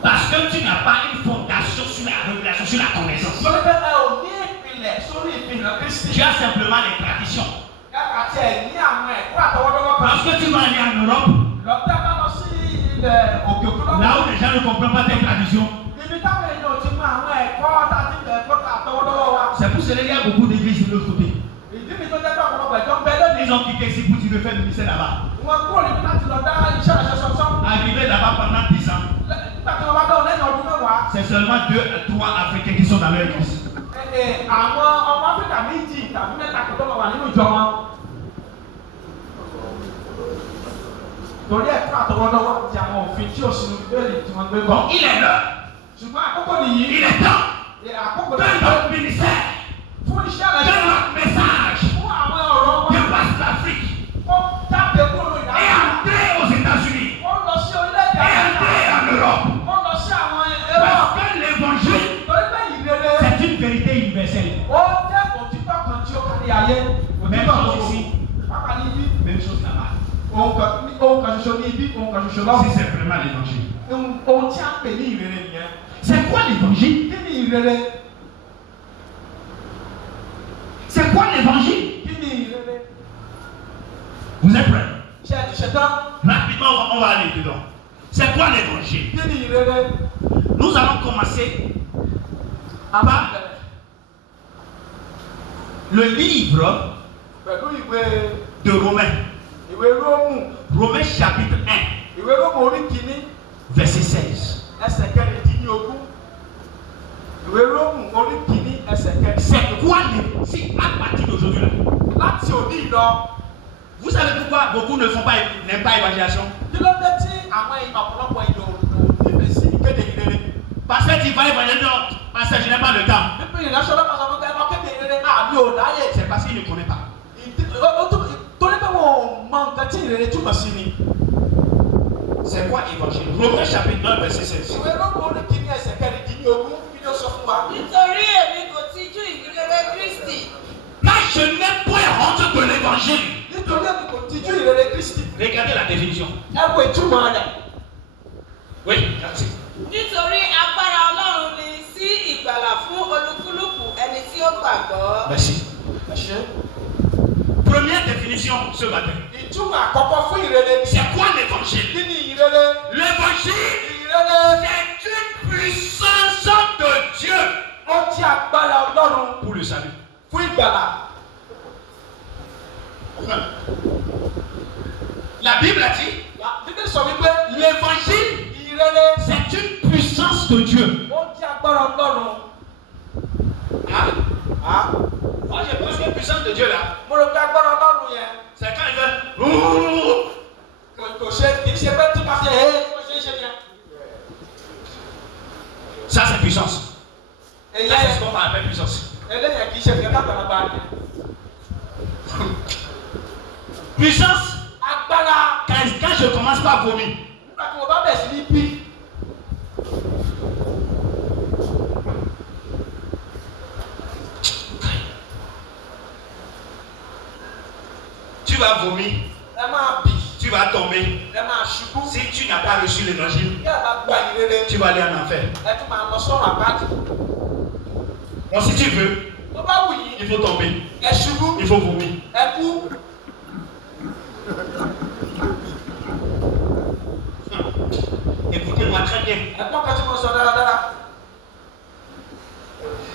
Parce que tu n'as pas une fondation sur la révélation, sur la connaissance. Torí pé ẹ ò ní ìpìlẹ̀ sórí ìpìlẹ̀ Kristi. Tu as simplement les traditions. Kàkà tí ẹ ní àwọn ẹ̀kọ́ àtọwọ́dọ́wọ́ kan. Parce que tu vas aller en Europe, Lọ́tẹ́ bá lọ sí ilẹ̀ òkè òkú lọ́wọ́. là où les gens ne comprennent pas tes traditions. Ibi táwọn èèyàn ti mọ àwọn ẹ̀kọ́ tàbí ẹ̀kọ́ àtọwọ́dọ́wọ́ wa. C'est pour cela qu'il y a beaucoup d'églises de l'autre côté. Ìdí mi tó jẹ́ pé ọ̀pọ̀lọpọ̀ ìjọ ń bẹ lónìí. Ils ont quitté ici pour dire faire le ministère là-bas. Wọ́n kúrò níbi láti lọ dá iṣẹ́ ìránṣẹ́ sọ́sọ́. Arrivé là-bas pendant 10 ans, Nígbà tí wọ́n bá dọ̀ lẹ́yìn ọdún mẹ́wàá. c'est seulement 2 à 3 Africains qui sont dans leur église. Àwọn ọmọ Áfíríkà méjì tàbí mẹ́ta kò tó máa wà nínú ìjọ wọn. Torí ẹ̀kọ́ àtọwọ́dọ́wọ́ àti àwọn òfin tí òsínú bíbélì tí wọ́n gbé bọ̀. Bon, il est l'heure. Ṣùgbọ́n àkókò nìyí. Il est temps Àkókò que nìyí. notre ministère, Fún iṣẹ́ que ìránṣẹ́. notre message Fún àwọn ọ̀rọ̀ wọn. dépasse l'Afrique Ó jáde kúrò et ìdájọ́. entrer aux États-Unis Ó lọ sí orílẹ̀-èdè et entrer Amẹ́ríkà. en Europe. Ó lọ sí àwọn ẹ̀rọ. Parce que l'évangile, Torí pé ìrere. c'est une vérité universelle. Ó jẹ́ òtítọ́ kan tí ó kárí ayé. Même Òtítọ́ chose ici, Pápá ní ibi. même chose là-bas. Ohun kan ṣoṣo ní ibi, ohun kan ṣoṣo lọ́wọ́. Si c'est vraiment l'évangile. Ohun tí a ń pè ní ìrere nìyẹn. C'est quoi l'évangile? Kí ni ìrere? C'est quoi l'évangile? Kí ni ìrere? Vous êtes prêts? Ṣé ẹ ti ṣe tán? Rapidement, on va aller dedans. C'est quoi l'évangile? Kí ni ìrere? Nous allons commencer par le livre Pẹ̀lú ìwé de Romains. Róòmù. Romains chapitre 1, Ìwé Róòmù orí kìíní verset 16. ẹsẹ̀ kẹrìndínlógún. Ìwé Róòmù orí kìíní ẹsẹ̀ kẹrìndínlógún. C'est quoi l'évangile? Si à partir d'aujourd'hui, là, Láti òní lọ, vous savez pourquoi beaucoup ne font pas, n'aiment pas l'évangélisation? kí ló dé tí àwọn ọ̀pọ̀lọpọ̀ èèyàn ò nífẹ̀ẹ́ sí ìkéde ìrere? Parce que tu vas évangéliser, non, parce que je n'ai pas le temps. Nípa ìránṣẹ́ ọlọ́pàá sọ fún ẹ lọ kéde ìrere. mi ò ráyè. c'est parce qu'il ne connaît pas. Torí pé wọn ò mọ nǹkan tí ìrere túmọ̀ sí ni. C'est quoi évangile? Romains chapitre 1 verset 16. Ìwé Róòmù orí kìíní ẹsẹ̀ kẹrìndínlógún kí ló sọ fún wa. Nítorí èmi kò tijú ìrere Kristi. Là, je n'ai point honte de l'évangile. Nítorí èmi kò tijú ìrere Kristi. Regardez la définition. Ẹ wo ìtumọ̀ rẹ̀. Oui, merci. Nítorí agbára Ọlọ́run ni sí ìgbàlà fún olúkúlùkù ẹni tí ó gbàgbọ́. Merci. Ẹ ṣé. Première définition ce matin. Ìtumọ̀ àkọ́kọ́ fún ìrere ni. C'est quoi l'évangile? Kí ni ìrere? L'évangile, Ìrere. c'est une puissance de Dieu Ó jẹ́ agbára Ọlọ́run pour le salut. fún ìgbàlà. La Bible a dit, Bíbélì sọ wípé l'évangile, ìrere c'est une puissance de Dieu. ó jẹ́ agbára Ọlọ́run. Ah, moi je pense que la puissance de Dieu là, Mo rò pé agbára Ọlọ́run yẹn c'est quand il fait. kò ṣe kì í ṣe pé tí wọ́n ṣe kó ṣe é ṣe yẹn. Ça c'est puissance. Èyí Là c'est ce ẹ̀ qu'on appelle puissance. eléyà kì í ṣe kẹ̀kẹ́ àgbàlagbà ni. Puissance, Agbára quand je commence par vomir, nígbà tí mo bá bẹ̀ sí ní bí. tu vas vomir, Ẹ máa bì, tu vas tomber. ẹ máa ṣubú. Si tu n'as pas reçu l'évangile, Bí àbá gba ìrere, tu vas aller en enfer. ẹ tún máa lọ sọ́run àpáàdì. Donc si tu veux, Tó bá wù yín, il faut tomber, ẹ ṣubú, il faut vomir. ẹ kú. Écoutez-moi très bien. Ẹ gbọ́ kan tí mo sọ dáradára.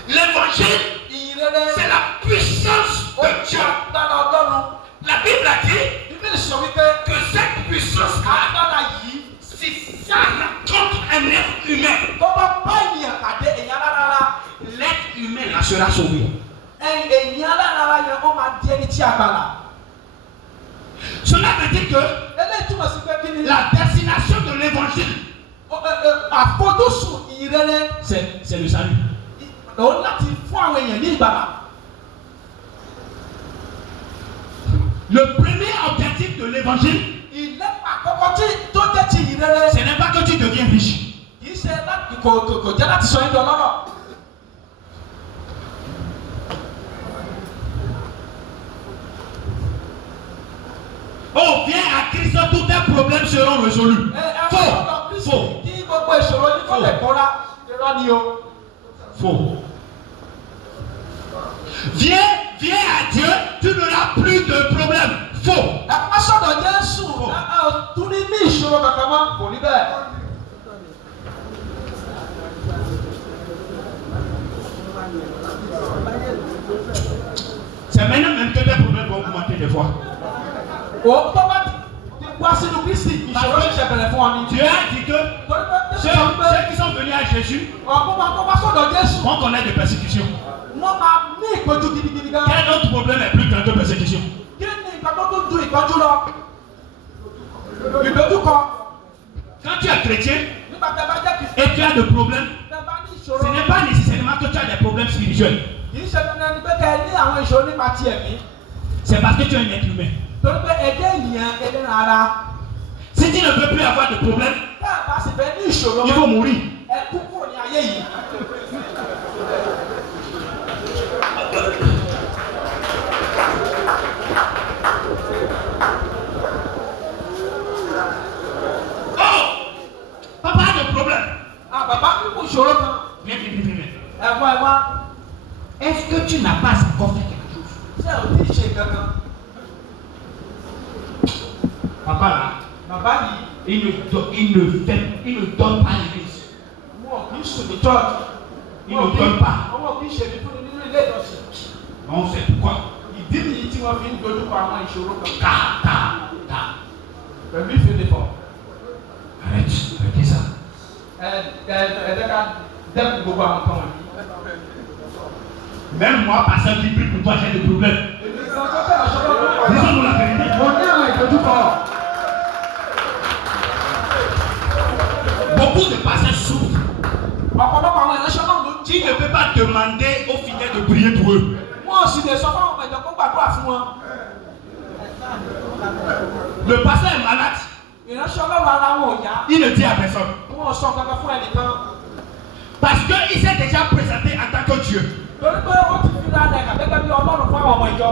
L'évangile, Ìrere c'est la puissance ó de jẹ́ Dieu. agbára Ọlọ́run. La Bible a dit Bíbélì sọ wípé que cette puissance-là, agbára yìí si ça rencontre un être humain, tó bá bá ènìyàn pàdé èèyàn alára, l'être humain là sera sauvé. èèyàn alára yẹn ó máa di ẹni tí a gbàlà. Cela veut dire que Eléyìí túmọ̀ sí pé kí ni la destination de l'évangile, àfojúsùn ìrere c'est le salut. òun láti fún àwọn èèyàn ní ìgbàlà. Le premier objectif de l'évangile, Ìlépa àkọ́kọ́ tó jẹ́ ti ìrere ce n'est pas que tu deviens riche. kì í ṣe láti kò jẹ́ láti sọ yín dọlọ́rọ̀. Oh, viens à Christ, tous tes problèmes seront résolus. Faux. Kí gbogbo ìṣòro yín kó lè kóra irọ́ ni o. Faux. Viens à Dieu, tu n'auras plus de problème. Faux. Ẹ má sọ̀dọ̀ Jésù tún ní ìṣòro kankan mọ́ kò rí bẹ́ẹ̀. C'est maintenant même que tes problèmes vont augmenter des fois. Òun tó bá ti wá sínú Kristi ìṣòro ṣẹ̀ṣẹ̀ bẹ̀rẹ̀ fún ọ ni. Dieu a dit que Torí pé Jésù ceux, sọ pé ceux qui sont venus à Jésus ọ̀gbọ́n tó bá sọ̀dọ̀ Jésù vont connaître des persécutions. wọ́n máa ní ìpọ́njú gidigidi gan. Quel autre problème est plus grand que persécution? Kí ni nǹkan tó tún ju ìpọ́njú lọ? Ìdójú kan Quand tu es chrétien nígbà tẹ́ bá jẹ́ kìí et tu as des problèmes, tẹ́ bá ní ce ìṣòro. n'est pas nécessairement que tu as des problèmes spirituels. Kì í ṣe dandan ni pé kẹ́ ẹ ní àwọn ìṣòro nípa ti ẹ̀mí. C'est parce que tu es un être humain. Torí pé ẹ̀jẹ̀ ènìyàn ẹlẹ́ran ara. Si tu ne veux plus avoir de problème, Tá a bá sì fẹ́ ní ìṣòro il faut mourir. ẹ kú kúrò ní ayé yìí. Oh! Papa a des problèmes. Bàbá kúkú ìṣòro kan. Viens. Ẹ wá. Est-ce que tu n'as pas encore fait quelque chose? Ṣé o ti ṣe kankan? Papa là, Bàbá yìí il ne donne pas l'église. wọn kì í sùn ní church. Il ne donne pas. Wọn kì í ṣe fífún nínú ilé ìjọsìn. On sait pourquoi. Ìdí nìyí tí wọ́n fi ń dojúkọ àwọn ìṣòro kan. Ta. Pẹ̀lú ìfẹ́lẹ́fọ̀. Arrête ça. Ẹ̀ẹ́dẹ́ka dẹ́kun gbogbo àwọn kan wọ̀nyí. Même moi, pasteur qui prie pour toi, j'ai des problèmes. Disons-nous la vérité. Mo ní àwọn ìdojúkọ. Beaucoup de pasteurs souffrent. Ọ̀pọ̀lọpọ̀ àwọn ìránṣẹ́ náà ló Tu ne peux pas demander aux fidèles de prier pour eux. Wọ́n Wọ́n sì lè sọ fún àwọn ọmọ ìjọ kó gbàdúrà fún wọn. Le pasteur est malade. Ìránṣẹ́ Ọlọ́run ara wọn ò yá. Il ne dit à personne. Wọ́n sọ kankan fún ẹnìkan. Parce qu'il s'est déjà présenté en tant que Dieu. Torí pé ó ti fi ra ẹ̀ka gẹ́gẹ́ bí Ọlọ́run fún àwọn ọmọ ìjọ.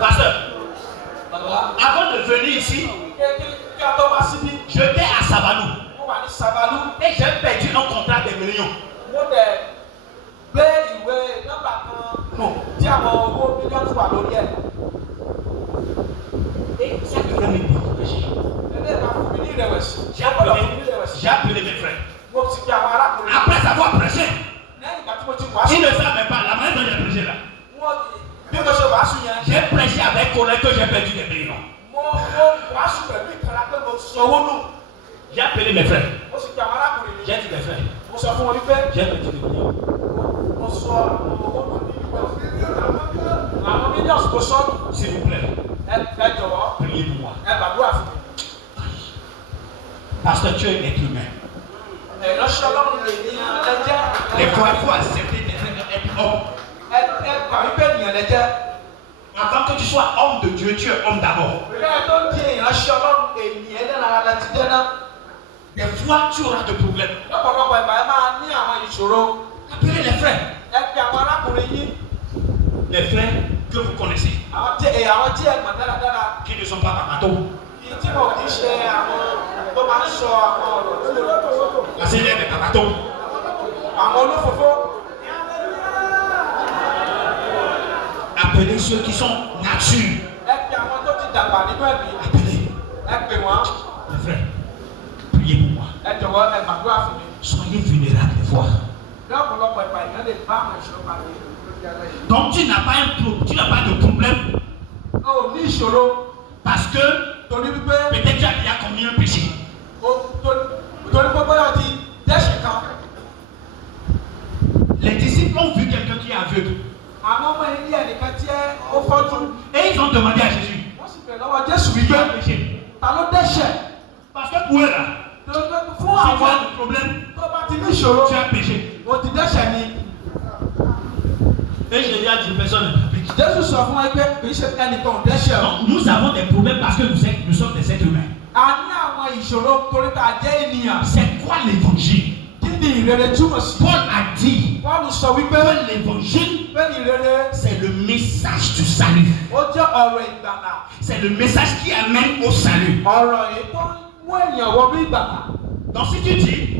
Pasteur, avant de venir ici, j'étais à Sabalou. Et j'ai perdu un contrat de millions. Mo dẹ̀ gbé ìwé nọ́mbà kan nù tí àwọn owó mílíọ̀nù wà lórí ẹ̀. Et ça devrait me décourager. Ẹlẹ́yìn máa fún mi ní ìrẹ̀wẹ̀sì. J'ai appelé mes frères. Mo ti fi àwọn arákùnrin. Après avoir prêché, Lẹ́yìn ìgbà tí mo ti wàásù. ils ne savaient pas la manière dont j'ai prêché là. Bí mo ṣe wàásù yẹn. J'ai prêché avec colère que j'ai perdu des millions. Mo wàásù pẹ̀lú ìkàrà pé mo sọ owó nù. J'ai appelé mes frères. Mo sì fi àwọn arákùnrin mi. J'ai dit mes frères, Mo sọ fún wọn wípé. j'ai perdu des millions. Mo sọ owó nù ní ìgbà. Àwọn mílíọ̀nù kò sọ́nù. S'il vous plaît, Ẹ jọ̀wọ́. priez pour moi. Ẹ gbàdúrà fún mi. Parce que tu es un être humain. Ìránṣẹ́ Ọlọ́run lè ní ẹjẹ́. Des fois, il faut accepter d'être homme. Ẹ gbà wípé ènìyàn lè jẹ́. Avant que tu sois homme de Dieu, tu es homme d'abord. Bẹ́ẹ̀ tó ń di ìránṣẹ́ Ọlọ́run ènìyàn ẹlẹ́ran ara ti jẹ́ náà. Des fois, tu auras des problèmes. Lọ́pọ̀lọpọ̀ ìgbà ẹ máa ní àwọn ìṣòro. Appelez les frères. Ẹ pe àwọn arákùnrin yín. Les frères que vous connaissez, Àwọn tí ẹ mọ̀ dáradára. qui ne sont pas patatos. Kì í tí mo kì í ṣe àwọn tó máa ń sọ àwọn ọ̀rọ̀ tí ó lọ́tọ̀. La série des patatos. Àwọn olófòfó. Appelez ceux qui sont nature. Ẹ pe àwọn tó ti dàgbà nínú ẹ̀mí. Appelez. Ẹ pè wọ́n. Les frères, priez pour moi. Ẹ jọ̀wọ́ ẹ gbàdúrà fún mi. Soyez vulnérables des fois. Lọ́pọ̀lọpọ̀ ìgbà ìyẹn lè bá àwọn ìṣòro pàdé. Donc tu n'as pas de problème O ò ní ìṣòro. parce que Torí wípé peut-être tu as déjà commis un péché. torí pé bóyá o ti dẹ́ṣẹ̀ kan. Les disciples ont vu quelqu'un qui est aveugle Àwọn ọmọ ilé ẹnìkan tí ó fọ́jú. et ils ont demandé à Jésus, Wọ́n sì bẹ̀rẹ̀ lọ́wọ́ Jésù qui wípé a péché? ta ló dẹ́ṣẹ̀. Parce que pour eux là, Torí pé fún si tu àwọn as des problèmes, tó bá ti ní ìṣòro. tu as péché. O ti dẹ́ṣẹ̀ ni. Et je dis à une personne publique. Jésù sọ fún wa pé kì í ṣe ẹnìkan ò dẹ́ṣẹ̀ o. Donc, nous avons des problèmes parce que nous sommes des êtres humains. A ní àwọn ìṣòro torí tá a jẹ́ ènìyàn. C'est quoi l'évangile? Kí ni ìrere túmọ̀ sí? Paul a dit Pọ́ọ̀lù sọ wípé que l'évangile, pé ìrere c'est le message du salut. ó jẹ́ ọ̀rọ̀ ìgbàlà. C'est le message qui amène au salut. Ọ̀rọ̀ èyí tó ń mú ènìyàn wọ bí ìgbàlà. Donc si tu dis,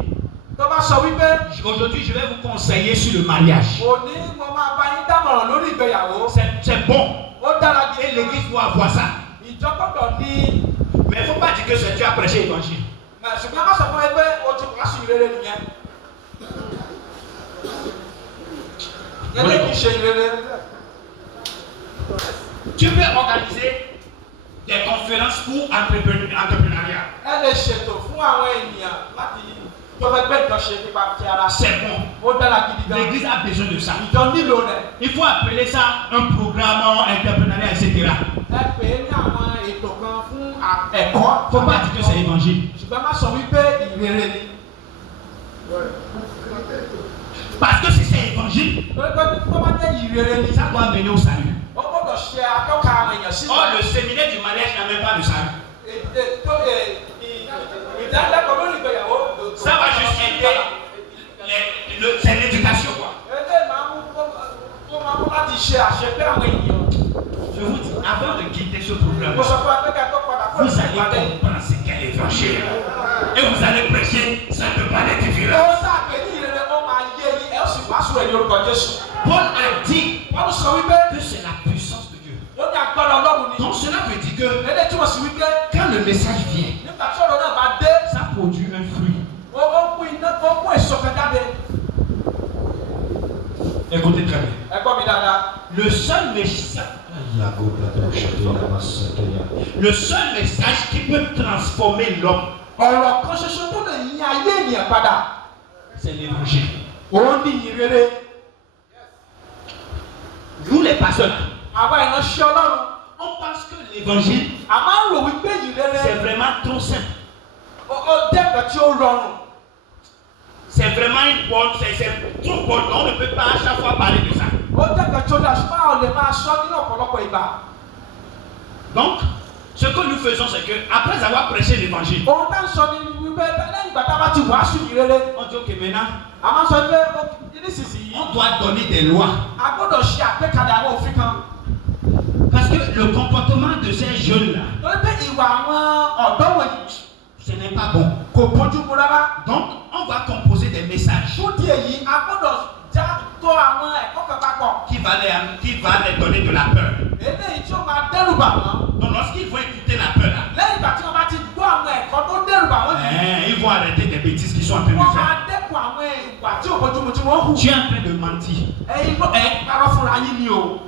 Tó bá sọ wípé aujourd'hui je vais vous conseiller sur le mariage. òní mo máa bá yín dámọ̀ràn lórí ìgbéyàwó. C'est bon. Ó dára Et gidi. l'église doit avoir ça. Ìjọ gbọ́dọ̀ ní. Mais il ne faut pas dire que c'est tu as prêché l'évangile. Ṣùgbọ́n má sọ fún ẹ pé o ti wàásù ìrere nìyẹn. Gẹ́gẹ́ kì í ṣe ìrere. Tu peux organiser des conférences pour entrepreneuriat. Ẹ lè ṣètò fún àwọn ènìyàn láti tó fẹ́ gbé ìjọṣe nípa ti ara. C'est bon. Ó dára gidi gan. L'église a besoin de ça. Ìjọ nílò rẹ̀. Il faut appeler ça un programme entrepreneurial, etc. Ẹ pè é ní àwọn ètò kan fún ẹ̀kọ́. Il ne faut pas dire que c'est évangile. Ṣùgbọ́n má sọ wípé ìrere ni. Parce que si c'est évangile, Torí pé tó bá jẹ́ ìrere ni. ça doit mener au salut. Ó gbọ́dọ̀ ṣe atọ́ka àwọn èèyàn sí. Or, le séminaire du mariage n'a même pas de salut. Ìdánilẹ́kọ̀ọ́ lórí ìgbéyàwó. Ça va juste aider. C'est l'éducation, quoi. Ẹgbẹ́ máa mú láti ṣe àṣepé àwọn ènìyàn. Je vous dis, avant de quitter ce programme, Mo sọ fún akẹ́kọ̀ọ́ tó padà fún vous allez comprendre ce qu'est l'évangile. Et vous allez prêcher, ça ne peut pas être différent. Ó sàgbé ní ìrere ó máa yé yín ẹ ó sì wàásù ẹ̀ ní orúkọ Jésù. Paul a dit Wọ́n sọ wípé que c'est la puissance de Dieu. ó ní agbára Ọlọ́run ni. Donc cela veut dire que Lédè túmọ̀ sí wípé quand le message vient, nígbà tí ọ̀rọ̀ náà bá dé, ça produit un fruit. ó mú iná ó mú èso kan jáde. Écoutez très bien. Ẹ gbọ́ mi dáadáa. Le seul message qui peut transformer l'homme, Ọ̀rọ̀ kan ṣoṣo tó lè yí ayé ènìyàn padà. c'est l'évangile. Òun ní ìrere. Nous les pasteurs, Àwa ìránṣẹ́ Ọlọ́run. on pense que l'évangile, A máa ń rò wípé c'est ìrere vraiment trop simple. ó jẹ́ nǹkan tí ó rọrùn. C'est vraiment une bonne, c'est trop bon. On ne peut pas à chaque fois parler de ça. Ó jẹ́ nǹkan tí ó dáa ṣùgbọ́n a ò lè máa sọ nínú ọ̀pọ̀lọpọ̀ ìgbà. Donc, ce que nous faisons, c'est que après avoir prêché l'évangile, Ohun tá ń sọ ni wípé lẹ́yìn ìgbà tá a bá ti wàásù ìrere, on dit ok, maintenant, a máa sọ pé nísinsìnyí on doit donner des lois. a gbọ́dọ̀ ṣe àgbékalẹ̀ àwọn òfin kan. Parce que le comportement de ces jeunes-là, Torí pé ìwà àwọn ọ̀dọ́ wọ̀nyí ce n'est pas bon. kò bójúmu rárá. Donc, on va composer des messages Fún di èyí, a gbọ́dọ̀ já tó àwọn ẹ̀kọ́ kan papọ̀. qui va les donner de la peur. Eléyìí tí ó máa dẹ́rù bà wọ́n. Donc, lorsqu'ils vont écouter la peur, là, Lẹ́yìn ìgbà tí wọ́n bá ti gbọ́ àwọn ẹ̀kọ́ tó dẹ́rù bà wọ́n yìí, ils vont arrêter des bêtises qu'ils sont en train de wọ́n faire. máa dẹ́kun àwọn ìwà tí ò bójúmu tí wọ́n hù. Tu es en train de mentir. Ẹ̀yin ló parọ́ fúnra yín ni o.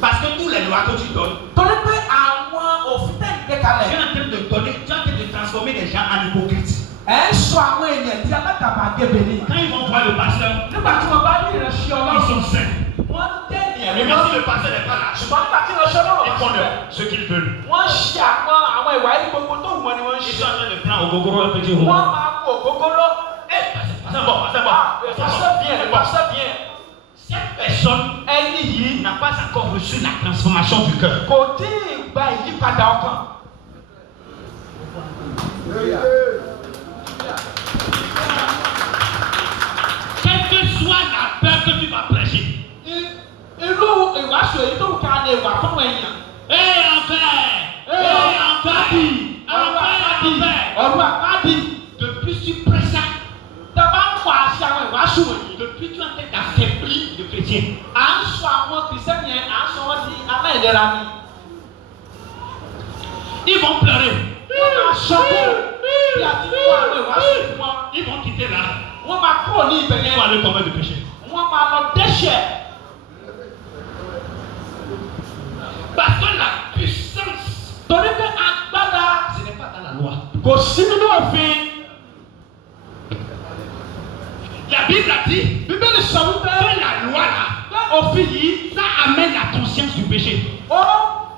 Parce que toutes les lois que tu donnes, Torí pé àwọn òfin tẹ̀ ń gbé tu es kalẹ̀. en train de donner, tu es en train de transformer les gens en hypocrites. Ẹ ń sọ àwọn èèyàn di alágàbàgebè ni. Quand ils vont voir le pasteur, Nígbà tí wọ́n bá ní ìrẹsì ils Ọlọ́run, sont saints. wọ́n dé ènìyàn Mais mímọ́. si le pasteur n'est pas là, Ṣùgbọ́n nígbà tí ìrẹsì Ọlọ́run ils bá font síbẹ̀, ce qu'ils veulent. wọ́n ṣe àwọn ìwà yìí gbogbo tó wù wọ́n ni wọ́n ń Ils ṣe. sont en train de prendre au gogoro un petit Wọ́n rond. máa kó ògógóró. C'est bon, c'est bon. Pasteur bien, pasteur bien. Cette personne, Ẹni yìí n'a pas encore reçu la transformation du cœur. kò tí ì gba ìyípadà ọkàn. Quelle que soit la peur que tu vas prêcher. Irú ìwàásù èyí tó ká lè wà fún èèyàn. Ọ̀rọ̀ àpáàdì. De plus tu prêches ça, Tàbá ń wà sí àwọn ìwàásù wọ̀nyí. de plus tu es en train d'affaiblir le chrétien. À ń sọ àwọn kìrìsìtẹ́nì yẹn, à ń sọ wọ́n di aláìlera ni. Ils vont pleurer. Wọ́n máa ṣọ́kù bí a ti ń wá àwọn ìwàásù fún wọn. Ils vont quitter là. Wọ́n máa kúrò ní ibẹ̀ Ils yẹn. vont aller commettre le péché. Wọ́n máa lọ dẹ́ṣẹ̀. Parce que la puissance, Torí pé agbára ce n'est pas dans la loi. kò sí nínú òfin. La Bible a dit Bíbélì sọ wípé que la loi là, pé òfin yìí ça amène la conscience du péché. ó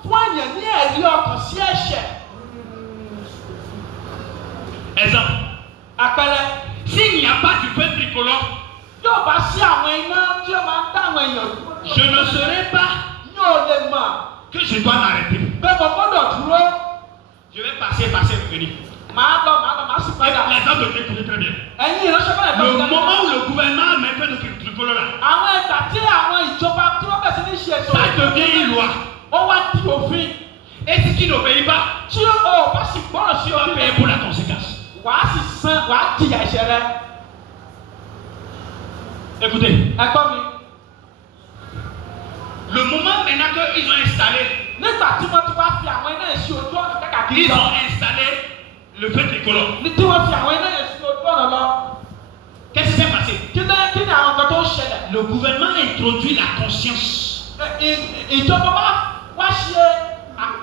fún èèyàn ní ẹ̀rí ọkàn sí ẹ̀ṣẹ̀. Exemple, Àpẹẹrẹ, s'il n'y a pas du feu tricolore, yóò bá sí àwọn iná tí ó máa ń dá àwọn èèyàn je ne saurais pas yóò lè mọ̀ que je dois m'arrêter. pé mo gbọ́dọ̀ dúró. Je vais passer, revenir. Màá sì padà. Les gens doivent écouter très bien. Ẹ̀yin ìránṣẹ́ bẹ́ẹ̀ Le moment où le gouvernement met fait de tricolore là, àwọn ẹ̀dá tí àwọn ìjọba tí wọ́n bẹ̀rẹ̀ sí ní ṣe ètò ça devient une loi. ó wá di òfin. Et si tu n'obéis pas, Tí o bá sì gbọ́rọ̀ sí tu vas òfin payer pour la conséquence. wàá sì san wàá jìyà ẹ̀ṣẹ̀ rẹ. Écoutez, Ẹ̀gbọ́n mi, le moment maintenant qu'ils ont installé, nígbà tí wọ́n ti wá fi àwọn iná yẹn sí ojú ọ̀nà káàkiri ils lọ. ont installé le feu tricolore. Ní tí wọ́n fi àwọn iná yẹn sí ojú ọ̀nà lọ. Qu'est-ce qui s'est passé? Kí ni àwọn nǹkan tó ń ṣẹlẹ̀? Le gouvernement introduit la conscience Ìjọba wá ṣe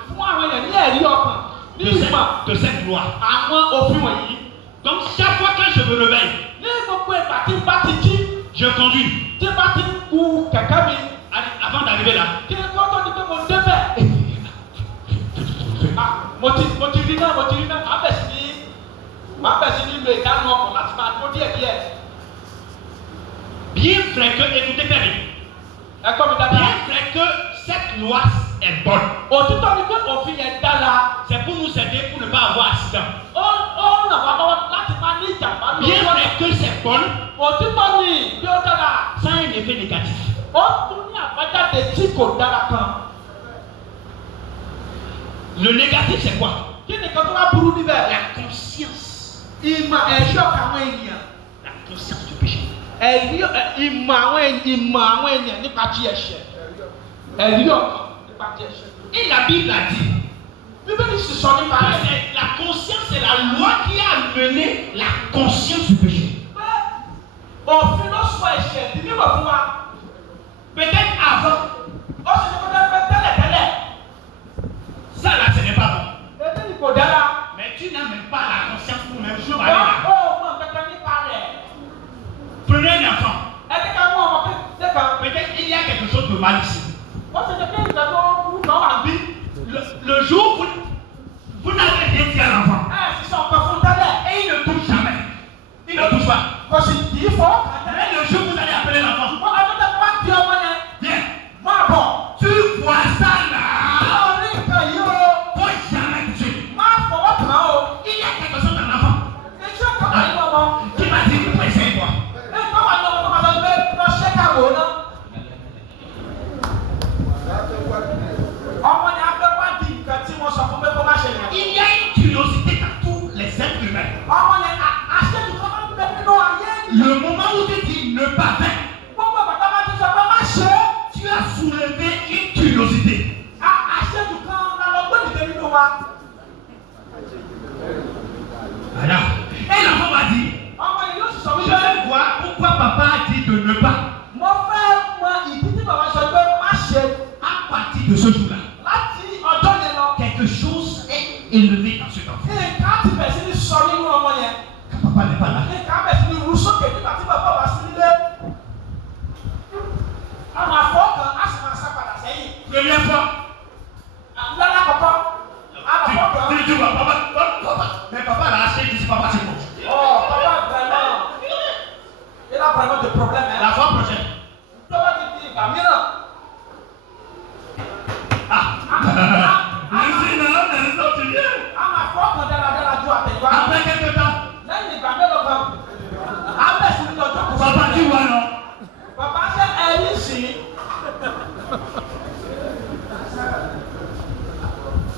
fún àwọn èèyàn ní ẹ̀rí ọkàn ní ìmọ̀ de cette loi. àwọn òfin wọ̀nyí. Donc chaque fois que je me réveille, Ní gbogbo ìgbà tí n bá ti jí, je conduis. tí n bá ti gu kẹ̀kẹ́ mi, Avant d'arriver là, kí n kọ́ tó di pé mo débẹ̀. Mo ti rí náà, màá bẹ̀ sí ní lo ìdáná ọkọ̀ láti máa dúró díẹ̀díẹ̀. bien vrai que, écoutez très bien, Ẹ̀gbọ́n mi dáadáa. bien vrai que cette loi est bonne. Òtítọ́ ni pé òfin yẹn dára. C'est pour nous aider pour ne pas avoir accident. Ó ràn wá lọ́wọ́ láti máa ní ìjàmbá lórí Bien ọ̀nà. vrai que c'est bon, Òtítọ́ ni bí ó dára. ça a un effet négatif. Ó tún ní àbájáde tí kò dára kan. Le négatif c'est quoi? Kí ni kan tó wá burú níbẹ̀? La conscience. Ìmọ̀ ẹ̀rí ọkàn àwọn ènìyàn. La conscience du péché. Ìmọ̀ àwọn ènìyàn nípa ti ẹ̀ṣẹ̀. Ẹ̀rí ọkàn nípa ti ẹ̀ṣẹ̀. Et la Bible a dit Bíbélì sì sọ nípa que rẹ̀. c'est la conscience, c'est la loi qui a amené la conscience du péché. Pé òfin ló sọ ẹ̀ṣẹ̀ di mímọ̀ fún wa. Peut-être avant, Ó sì ní kó dẹ́ pé tẹ́lẹ̀tẹ́lẹ̀. ça là ce n'est pas bon. Èdè ni kò dára. Mais tu n'as même pas la conscience pour même Ṣùgbọ́n parler là. ó mọ̀ kankan nípa rẹ̀. Prenez un enfant. Ẹ ti ká mú ọmọ kékeré kan. Peut-être il y a quelque chose de mal ici. Ó Ó ṣe ṣe kí ìgbà tó kú náà wà bí. Le jour où vous n'avez rien dit à l'enfant, Ẹ sì sọ nǹkan fún tẹ́lẹ̀. et il ne touche jamais. Il ne touche pas. Kò sì kì í fọwọ́ kàn tẹ́lẹ̀. Mais le jour où vous allez appeler l'enfant, Wọ́n ọdún tẹ́ wá di ọmọ yẹn. viens, Máa bọ̀. tu vois ça là. Orí nǹkan yìí o. Faut jamais toucher. Máa fọwọ́ kàn o. Il y a quelque chose dans l'enfant Iṣẹ́ kan wà nínú ọmọ. qui m'a dit, vous pouvez essayer quoi. Ẹ kọ́ wà nínú ọmọ tó máa lọ gbé lọ ṣé ká wò ó ná. Ọmọ ni a fẹ́ wá di nǹkan tí wọ́n sọ fún pé kó má ṣe nìyẹn. Il y a une curiosité dans tous les êtres humains. Ọmọ ni àṣejù kan máa ń bẹ nínú ayé ènìyàn. Le moment où tu dis ne pas faire, Gbogbo bàtà máa ti sọ pé má ṣe é. tu as soulevé une curiosité. Àṣejù kan la lọ gbé dìde nínú wa. Voilà. Et l'enfant m'a dit, Ọmọ yìí yóò sì sọ je wípé vais voir pourquoi papa a dit de ne pas. mo fẹ́ mọ ìdí tí bàbá sọ pé má ṣe. À partir de ce jour-là, Láti ọjọ́ yẹn lọ. quelque chose est élevé dans cet enfant. Nǹkan ti bẹ̀ sí ní sọ nínú ọmọ yẹn. Quand papa n'est pas là, Nǹkan bẹ̀ sí ní ru sókè nígbà tí bàbá wá sí nílé. Àwọn àfọ̀kàn á sì máa sá padà sẹ́yìn. première fois, Lọ́lá kọ̀kọ́. Àwọn àfọ̀kàn. tu vois, papa, mais papa l'a acheté, il dit papa c'est bon. Oh, papa vraiment. Il a vraiment des problèmes. La fois prochaine, Tó bá ti di ìgbà mìíràn. tu viens. Àwọn àfọ̀kàn dáradára ju àtẹ̀yìnwá. Après quelques temps, Lẹ́yìn ìgbà mélòó kan. Á bẹ̀ sí ní ọjọ́ kò sí. papa tu vois non. Bàbá ṣe ẹ̀rí sí.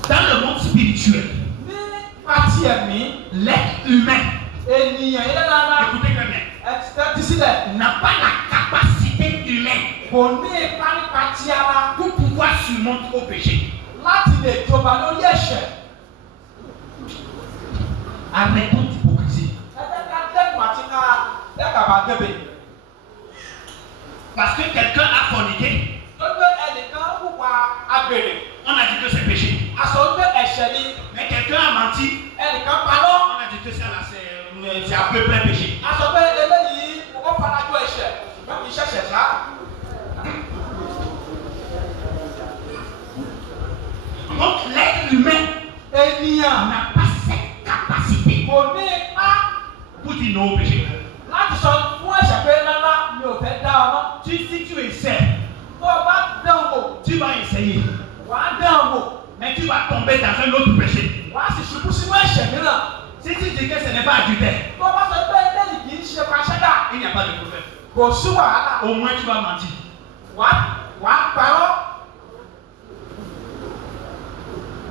Dans le monde spirituel, Ní pàtí ẹ̀mí. l'être humain, Ènìyàn yẹn dára. écoutez très bien, Tẹ́tí sílẹ̀. n'a pas la capacité humaine Kò ní ipa nípa ti ara. pour pouvoir surmonter au péché. Láti lè jọba lórí ẹ̀ṣẹ̀. Arrêtons l'hypocrisie. Ẹ jẹ́ ká dẹ́kun àti ká dẹ́kàbà gbẹ̀bẹ̀. Parce que quelqu'un a forniqué, Lọ́gbẹ́ ẹnìkan hùwà agbèrè. on a dit que c'est péché. Aṣọ wípé ẹ̀ṣẹ̀ ni. Mais quelqu'un a menti, Ẹnìkan parọ́. on a dit que ça là c'est à peu près péché. Aṣọ pé eléyìí ó farajọ ẹ̀ṣẹ̀. Ṣùgbọ́n kì í ṣẹ̀ṣẹ̀ ṣá. Donc l'être humain Ènìyàn n'a pas cette capacité kò ní ipá pour dire non au péché. láti sọ fún ẹ̀ṣẹ̀ pé rárá mi ò fẹ́ dá ọ mọ́. Si tu essaies, Tó o bá dán wò, tu vas essayer, wàá dán wò. mais tu vas tomber dans un autre péché. Wàá sì ṣubú sínú ẹ̀ṣẹ̀ mìíràn. Si tu dis que ce n'est pas adultère, Tó o bá sọ pé eléyìí kì í ṣe panṣágà, il n'y a pas de problème. kò sí wàhálà. Au moins tu vas mentir. Wàá parọ́.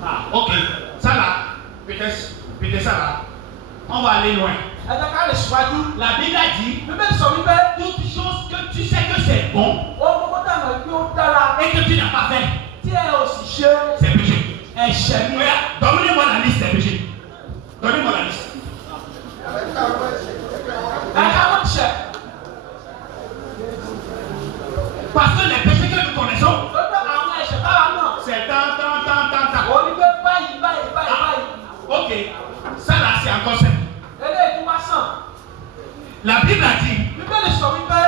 Ah, ok. Ça là, peut-être ça là. On va aller loin. Ẹ jẹ́ ká lè ṣíwájú. La Bible a dit, Bíbélì sọ wípé toute chose que tu sais que c'est bon ohun gbogbo dànù pé ó dára et que tu n'as pas fait, tí ẹ ò sì ṣe c'est péché. ẹ̀ṣẹ̀ ni. Regarde, donnez-moi la liste des péchés. Donnez-moi la liste. Ẹ̀ka ló ń ṣẹ̀. Parce que les péchés que nous connaissons, Lọ́jọ́ àwọn ẹ̀ṣẹ̀ báwa náà. c'est tant. Ó ní pé báyìí. Ok, ça là c'est encore simple. Eléyìí tún wá sàn. La Bible a dit, Bíbélì sọ wípé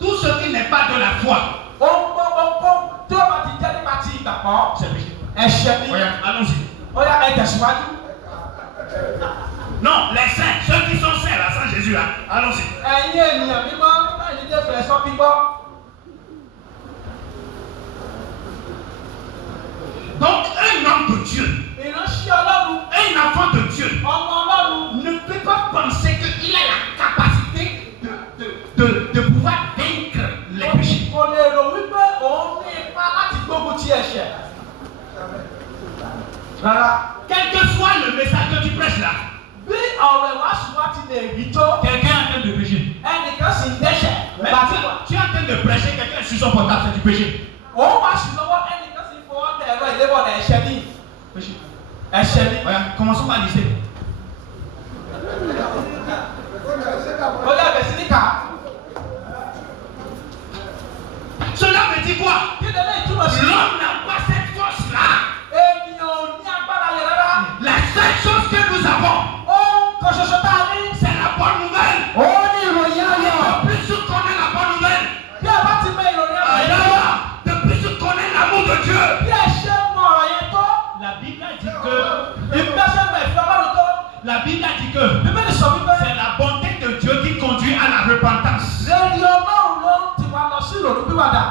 tout ce qui n'est pas de la foi, ohun gbogbo tí ó bá ti jẹ́ nípa ti ìgbàgbọ́ c'est péché. ẹ̀ṣẹ̀ ni. Regarde, allons-y. Ó yá ẹ tẹ̀síwájú. Non, les saints, ceux qui sont saints là, sans Jésus là, allons-y. Ẹ̀yin ènìyàn mímọ́ láì ní Jésù ẹ̀sọ́ gbígbọ́. Donc un homme de Dieu, Ìránṣẹ́ Ọlọ́run, un enfant de Dieu, ọmọ Ọlọ́run ne peut pas penser qu'il a la capacité de pouvoir vaincre les péchés. kò lè rò wípé òun ní ipá láti gbógun ti ẹ̀ṣẹ̀. Rárá. Quel que soit le message que tu prêches là, Bí ọ̀rọ̀ ìwàásù wa ti lè rí tó, quelqu'un est en train de pécher. ẹnìkan sì ń dẹ́ṣẹ̀. Mais Bàtí wà. tu es en train de prêcher, quelqu'un est sur son portable, c'est du péché. Òun wàásù lọ́wọ́ ẹnìkan sì ń fọwọ́ tẹ ẹ̀rọ ìléwọ́ rẹ̀ ẹ̀ṣẹ̀ ni. Ẹ̀ṣẹ̀ ni. Voilà, commençons par lister. Ó yá bẹ̀ sí ní kà. Cela veut dire quoi? Kí lè lè túmọ̀ sí? L'homme n'a pas cette force-là. Ènìyàn ò ní agbára yẹn rárá. La seule chose que nous avons, Ohun kan ṣoṣo tá a ní. c'est la bonne nouvelle. Ó ní ìròyìn ayọ̀. De plus tu connais la bonne nouvelle, Bí a bá ti mọ ìròyìn ayọ̀. de plus tu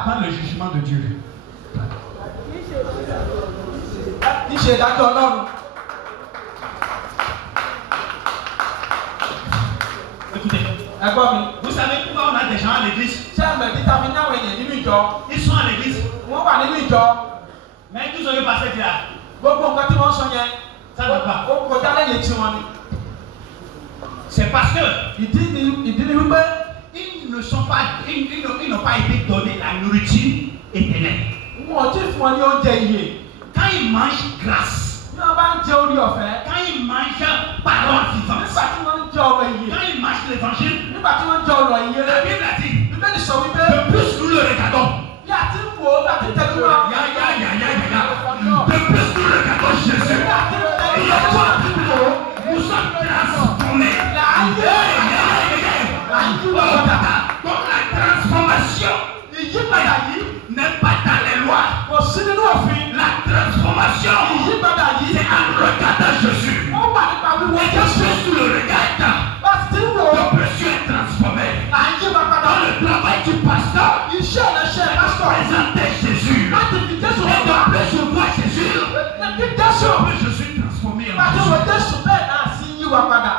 Prends le jugement de Dieu. Kì í ṣe ìdájọ́ Ọlọ́run. Écoutez, Ẹ̀gbọ́n mi, vous savez pourquoi on a des gens à l'église? ṣé ẹ̀mẹ̀ dídá mi náwó èèyàn nínú ìjọ? Ils sont à l'église, Wọ́n wà nínú ìjọ. mais tout ce que passé là, Gbogbo nǹkan tí wọ́n sọ yẹn, ça ne va pas. ó kọjá lẹ́yìn tí wọ́n ní. C'est parce que Ìdí ni wípé ils n'ont pas été donnés la nourriture éternelle. wọn ò tí ì fún wọn ní oúnjẹ ìyè. Quand ils mangent grâce, Bí wọ́n bá ń jẹ orí ọ̀fẹ́, quand ils mangent parole vivante, nígbà tí wọ́n ń jẹ ọ̀rọ̀ ìyè, quand ils mangent l'évangile, nígbà tí wọ́n ń jẹ ọ̀rọ̀ ìyè la rẹ̀, Bible a dit, Bíbélì sọ wípé de plus nous le regardons. bí a ti ń wò ó, bí a ti ń tẹ́jú wọn. De plus nous regardons Jésus. Et à toi, nous sommes transformés. Donc la transformation Ìyípadà yìí n'est pas dans les lois. kò sí nínú òfin. La transformation, Ìyípadà yìí c'est en regardant Jésus. ó wà nípa wíwọ Et Jésù. que tu le regardes, Bá a ti ń wò ó, le monsieur est transformé. là ń yí wa padà. Dans le travail du pasteur, Iṣẹ́ ìránṣẹ́ pásítọ̀ présenter Jésus. láti fi Jésù Et hàn wá. de plus je vois Jésus, Kí Jésù de plus je suis transformé en bá a ti wò Jésus. Jésù bẹ́ẹ̀ náà sí yí wa padà.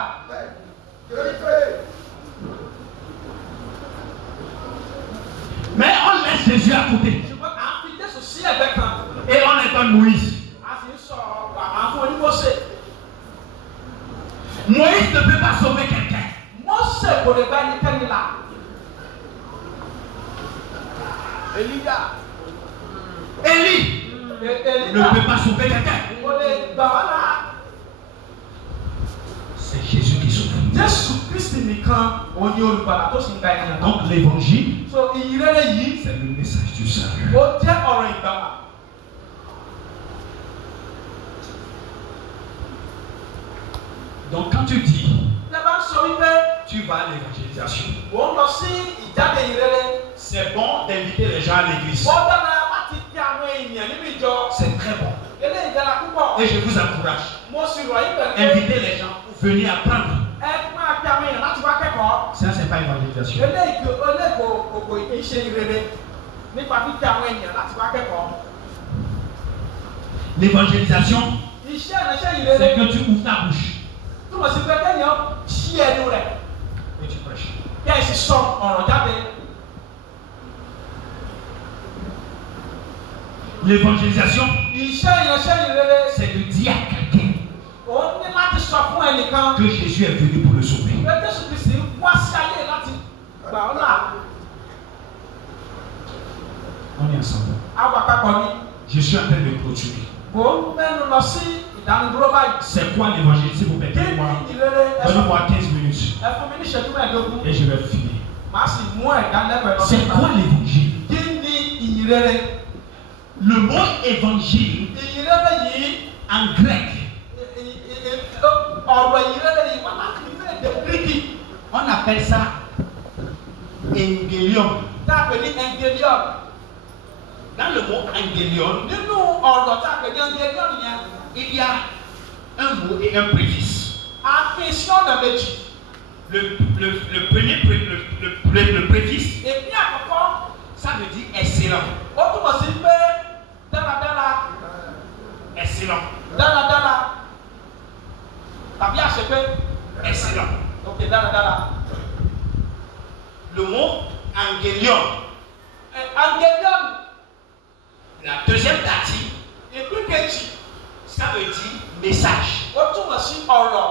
Mais on laisse Jésus à côté. Ṣùgbọ́n à ń fi Jésù sí ẹ̀gbẹ́ kan. Et on étonne Moïse. A sì ń sọ àwọn fún onímọ̀ọ́sẹ̀. Moïse ne peut pas sauver quelqu'un. Mọ́sẹ̀ kò lè bá ẹnikẹ́ni là. Èlíyà. Élie ne Èlíyà peut pas sauver quelqu'un. kò lè gbà wá là. C'est Jésus qui sauve. Jésù Kristi nìkan òun ni olùgbàlà tó sì ń gba ènìyàn náà. Donc l'évangile, So ìyìnrere yìí c'est le message du salut. ó jẹ́ ọ̀rọ̀ ìgbàlà. Donc quand tu dis, Ṣé bá ń sọ wípé tu vas à l'évangélisation, ò ń lọ sí ìjáde ìrere? c'est bon d'inviter les gens à l'église. Ó dára láti fi àwọn ènìyàn nínú ìjọ. C'est très bon. Eléyìí dára púpọ̀. Et je vous encourage. Mo sì rọ̀ yín pẹ̀lú pé Invitez les gens pour venir apprendre. ẹ máa fi àwọn èèyàn láti wá kẹ́kọ̀ọ́. Ça, c'est pas évangélisation. Eléyìí kò kì í ṣe ìrere nípa fífi àwọn ènìyàn láti wá kẹ́kọ̀ọ́. L'évangélisation, Iṣẹ́ ìránṣẹ́ c'est ìrere que tu ouvres ta bouche túmọ̀ sí pé kéèyàn ṣí ẹnu rẹ̀ et tu prêches. kí ẹ sì sọ ọ̀rọ̀ jáde. L'évangélisation, Iṣẹ́ ìránṣẹ́ ìrere c'est de dire à quelqu'un òun ní láti sọ fún ẹnìkan que Jésus est venu pour le sauver. pé Jésù Kristi wá sí ayé láti gbà ọ́ là. On est ensemble. Àwọn àpapọ̀ ni Je suis en train de clôturer. mò ń mẹ́nu lọ sí ìdánidúró báyìí. C'est quoi l'évangile, s'il vous plaît? Kí ni Donnez-moi ìrere donnez-moi 15 minutes ẹ fún mi ní ìṣẹ́jú mẹ́ẹ̀ẹ́dógún et je vais finir. màá sì mú ẹ̀dánilẹ́kọ̀ọ́ lọ sí C'est quoi l'évangile? Kí ni ìyìnrere? Le mot évangile Ìyìnrere yìí en grec, ọ̀rọ̀ ìyìnrere yìí wọ́n láti ní èdè Gíríkì on appelle ça evangelion. tá a pè ní evangelion. Dans le mot evangelion, Nínú ọ̀rọ̀ tá a pè ní evangelion yẹn, il y a un mot et un préfixe. a pín sí ọ̀nà méjì. Le préfixe, Èmi àkọ́kọ́ ça veut dire excellent. ó túmọ̀ sí pé dáradára Excellent. dáradára tàbí àṣepé Excellent. òkè dáradára. Le mot evangelion, Evangelion la deuxième partie, ìpín kejì ça veut dire message. ó túmọ̀ sí ọ̀rọ̀.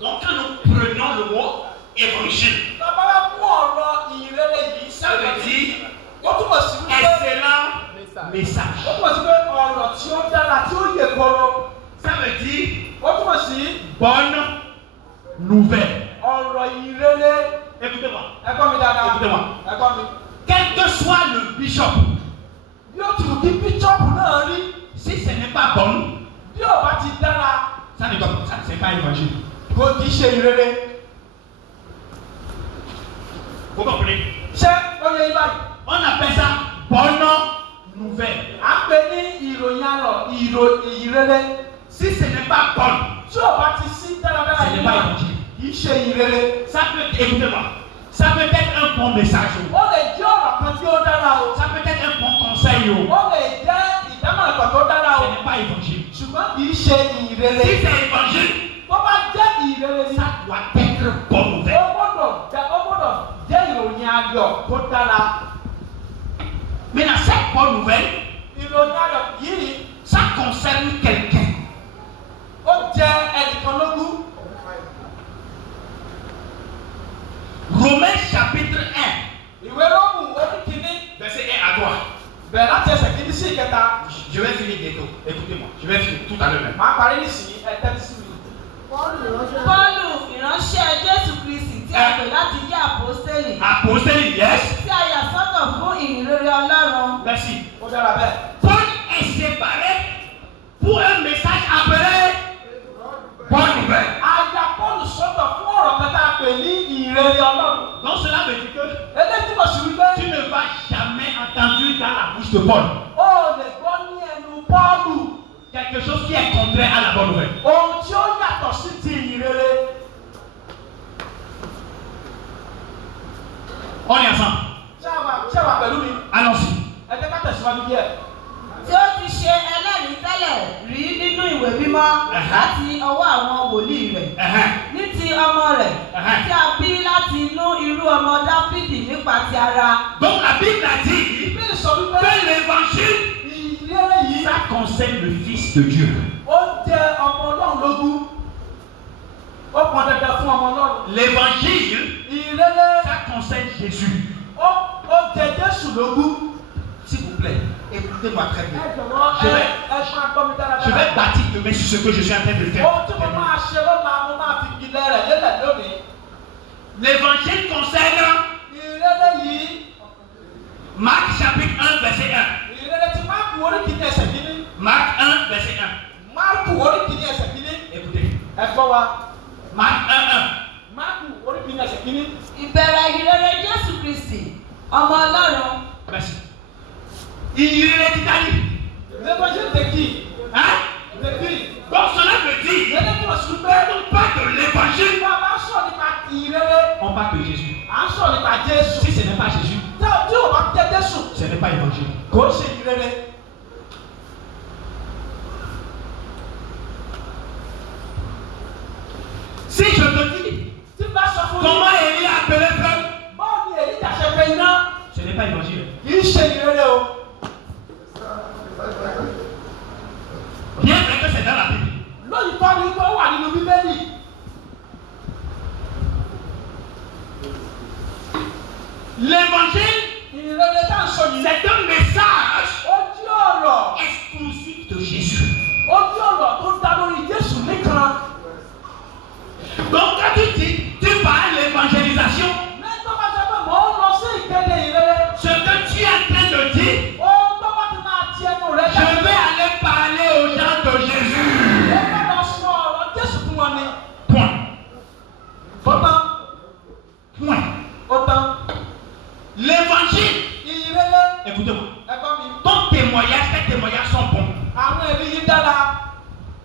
Donc quand nous prenons le mot évangile, Bàbá wa mú ọ̀rọ̀ ìyìnrere yìí ça veut dire ó túmọ̀ sí wípé excellent message. ó túmọ̀ sí pé ọ̀rọ̀ tí ó dára tí ó yè koro. Ça veut dire Ó túmọ̀ sí bonne nouvelle. ọ̀rọ̀ ìyìnrere. Écoutez-moi. Ẹ gbọ́ mi dáadáa. Écoutez-moi. Ẹ gbọ́ mi. Quel que soit le bishop, Bí ó ti wù kí bíṣọ́ọ̀bù náà rí, si ce n'est pas bon, bí ò bá ti dára, ça ne doit ça, c'est pas évangile. kò kì í ṣe ìrere. Vous comprenez? Ṣé ó yẹ ibà yìí? On appelle ça bonne nouvelle. À ń pè ní ìròyìn ayọ̀ ìrere. Si ce n'est pas bon, Tí ò bá ti sí dáradára ce n'est yìí pas náà, évangile. kì í ṣe ìrere. Ça peut, écoutez-moi, ça peut être un bon message. Ó lè jẹ́ ọ̀rọ̀ kan tí ó dára o. Ça peut être un conseil. ó lè jẹ́ ìdámọ̀ràn kan tó dára o. Ce n'est pas évangile. ṣùgbọ́n kì í ṣe ìrere. Si c'est évangile, tó bá jẹ́ ìrere ni. ça doit être bonne ó nouvelle. gbọ́dọ̀ jẹ́ ìròyìn ayọ̀ tó dára. Maintenant, cette bonne nouvelle, ìròyìn ayọ̀ yìí ça concerne quelqu'un. ó jẹ ẹnìkan lógún. Romains chapitre 1, ìwé Róòmù orí kìíní verset 1 à 3. bẹ̀rẹ̀ láti ẹsẹ̀ kìíní sí ìkẹta. Je vais finir bientôt. Écoutez-moi, je vais finir tout à l'heure même. màá parí nísìnyí ẹ̀tẹ́ tí sí mi. Pọ́ọ̀lù ìránṣẹ́ Jésù Kristi tí a pè láti jẹ́ àpọ́stélì. Apostole, yes. Tí a yà sọ́tọ̀ fún ìhìnrere Ọlọ́run. Merci. ó dára bẹ́ẹ̀. Paul est séparé pour un message appelé bonne nouvelle. àyà Pọ́ọ̀lù sọ́tọ̀ fún ọ̀rọ̀ kan tá a pè ní ìrere Ọlọ́run. Donc cela veut dire que eléyìí tí mo sì wí pé tu ne vas jamais entendu dans la bouche de Paul ó lè gbọ́ ní ẹnu Pọ́ọ̀lù quelque chose qui est contraire à la bonne nouvelle. ohun tí ó yàtọ̀ sí ti ìrere. On est ensemble. ṣé wà pẹ̀lú mi? Allons-y. ẹ jẹ́ ká tẹ̀síwájú díẹ̀. Tí ó ti ṣe ẹlẹ́rìí tẹ́lẹ̀ rí nínú ìwé mímọ́ láti ọwọ́ àwọn wòlíì rẹ̀. Ní ti ọmọ rẹ̀ tí a bí láti inú irú ọmọ Dáfídì nípa ti ara. Donc la Bible a dit Bíbélì sọ wípé que l'évangile, ìrere yìí ça concerne le Fils de Dieu. ó jẹ ọmọ Ọlọ́run lógún. ó pọn dandan fún ọmọ Ọlọ́run. L'évangile, ìrere ça concerne Jésus. ó jẹ Jésù lógún. S'il vous plaît, écoutez-moi très bien. ẹ jọ̀wọ́ Je ẹ vais, máa gbọ́ mi dáradára. je vais bâtir demain sur ce que je suis en train de faire. ohun tí mo máa ṣe lọ́la mo máa fi gbilẹ̀ rẹ̀ lélẹ̀ lónìí. L'évangile concerne ìrere yìí Marc chapitre 1 verset 1. ìrere tí Máàkù orí kìíní ẹsẹ̀ kìíní. Marc 1 verset 1. Máàkù orí kìíní ẹsẹ̀ kìíní. Écoutez. ẹ gbọ́ wa. Marc 1 Máàkù orí kìíní ẹsẹ̀ kìíní. Ìbẹ̀rẹ̀ ìhìnrere Jésù Kristi, ọmọ Ọlọ́run. 1. Merci. Il est d'Italie. l'évangile de qui? Hein? de qui? Donc cela veut dire, ìrere tí mo sì gbé. on parle de l'évangile. bá a bá sọ nípa ìrere. On parle de Jésus. à ń sọ nípa Jésù. Si ce n'est pas Jésus, tí o bá jẹ Jésù. ce n'est pas évangile. kò ṣe ìrere. Si je te dis tí bá sọ fún mi. comment Élie a appelé Paul, báwo ni Èlíjà ṣe fẹ́ iná. ce n'est pas évangile. kì í ṣe ìrere o. Bien vrai que c'est dans la Bible. lóyìnbó ni ó wà nínú Bíbélì. L'évangile, ìrere tá à ń sọ yìí. c'est un message ó jí ọ̀rọ̀. exclusif de Jésus. ó jí ọ̀rọ̀ tó dá lórí Jésù nìkan. Donc quand tu dis, tu parles l'évangélisation, lẹ́tọ́ bá ṣe pé mò ń lọ sí ìkéde ìrere. ce que tu es en train de dire, ohun tó bá ti máa ti ẹnu rẹ̀ je vais aller parler aux gens de Jésus. ó fẹ́ lọ sọ ọ̀rọ̀ Jésù fún wọn ni. Point. ó tán. Point. ó tán. L'évangile, ìrere. écoutez-moi, ẹ̀gbọ́n mi. ton témoignage, tes témoignages sont bons. àwọn ẹ̀rí yìí dára.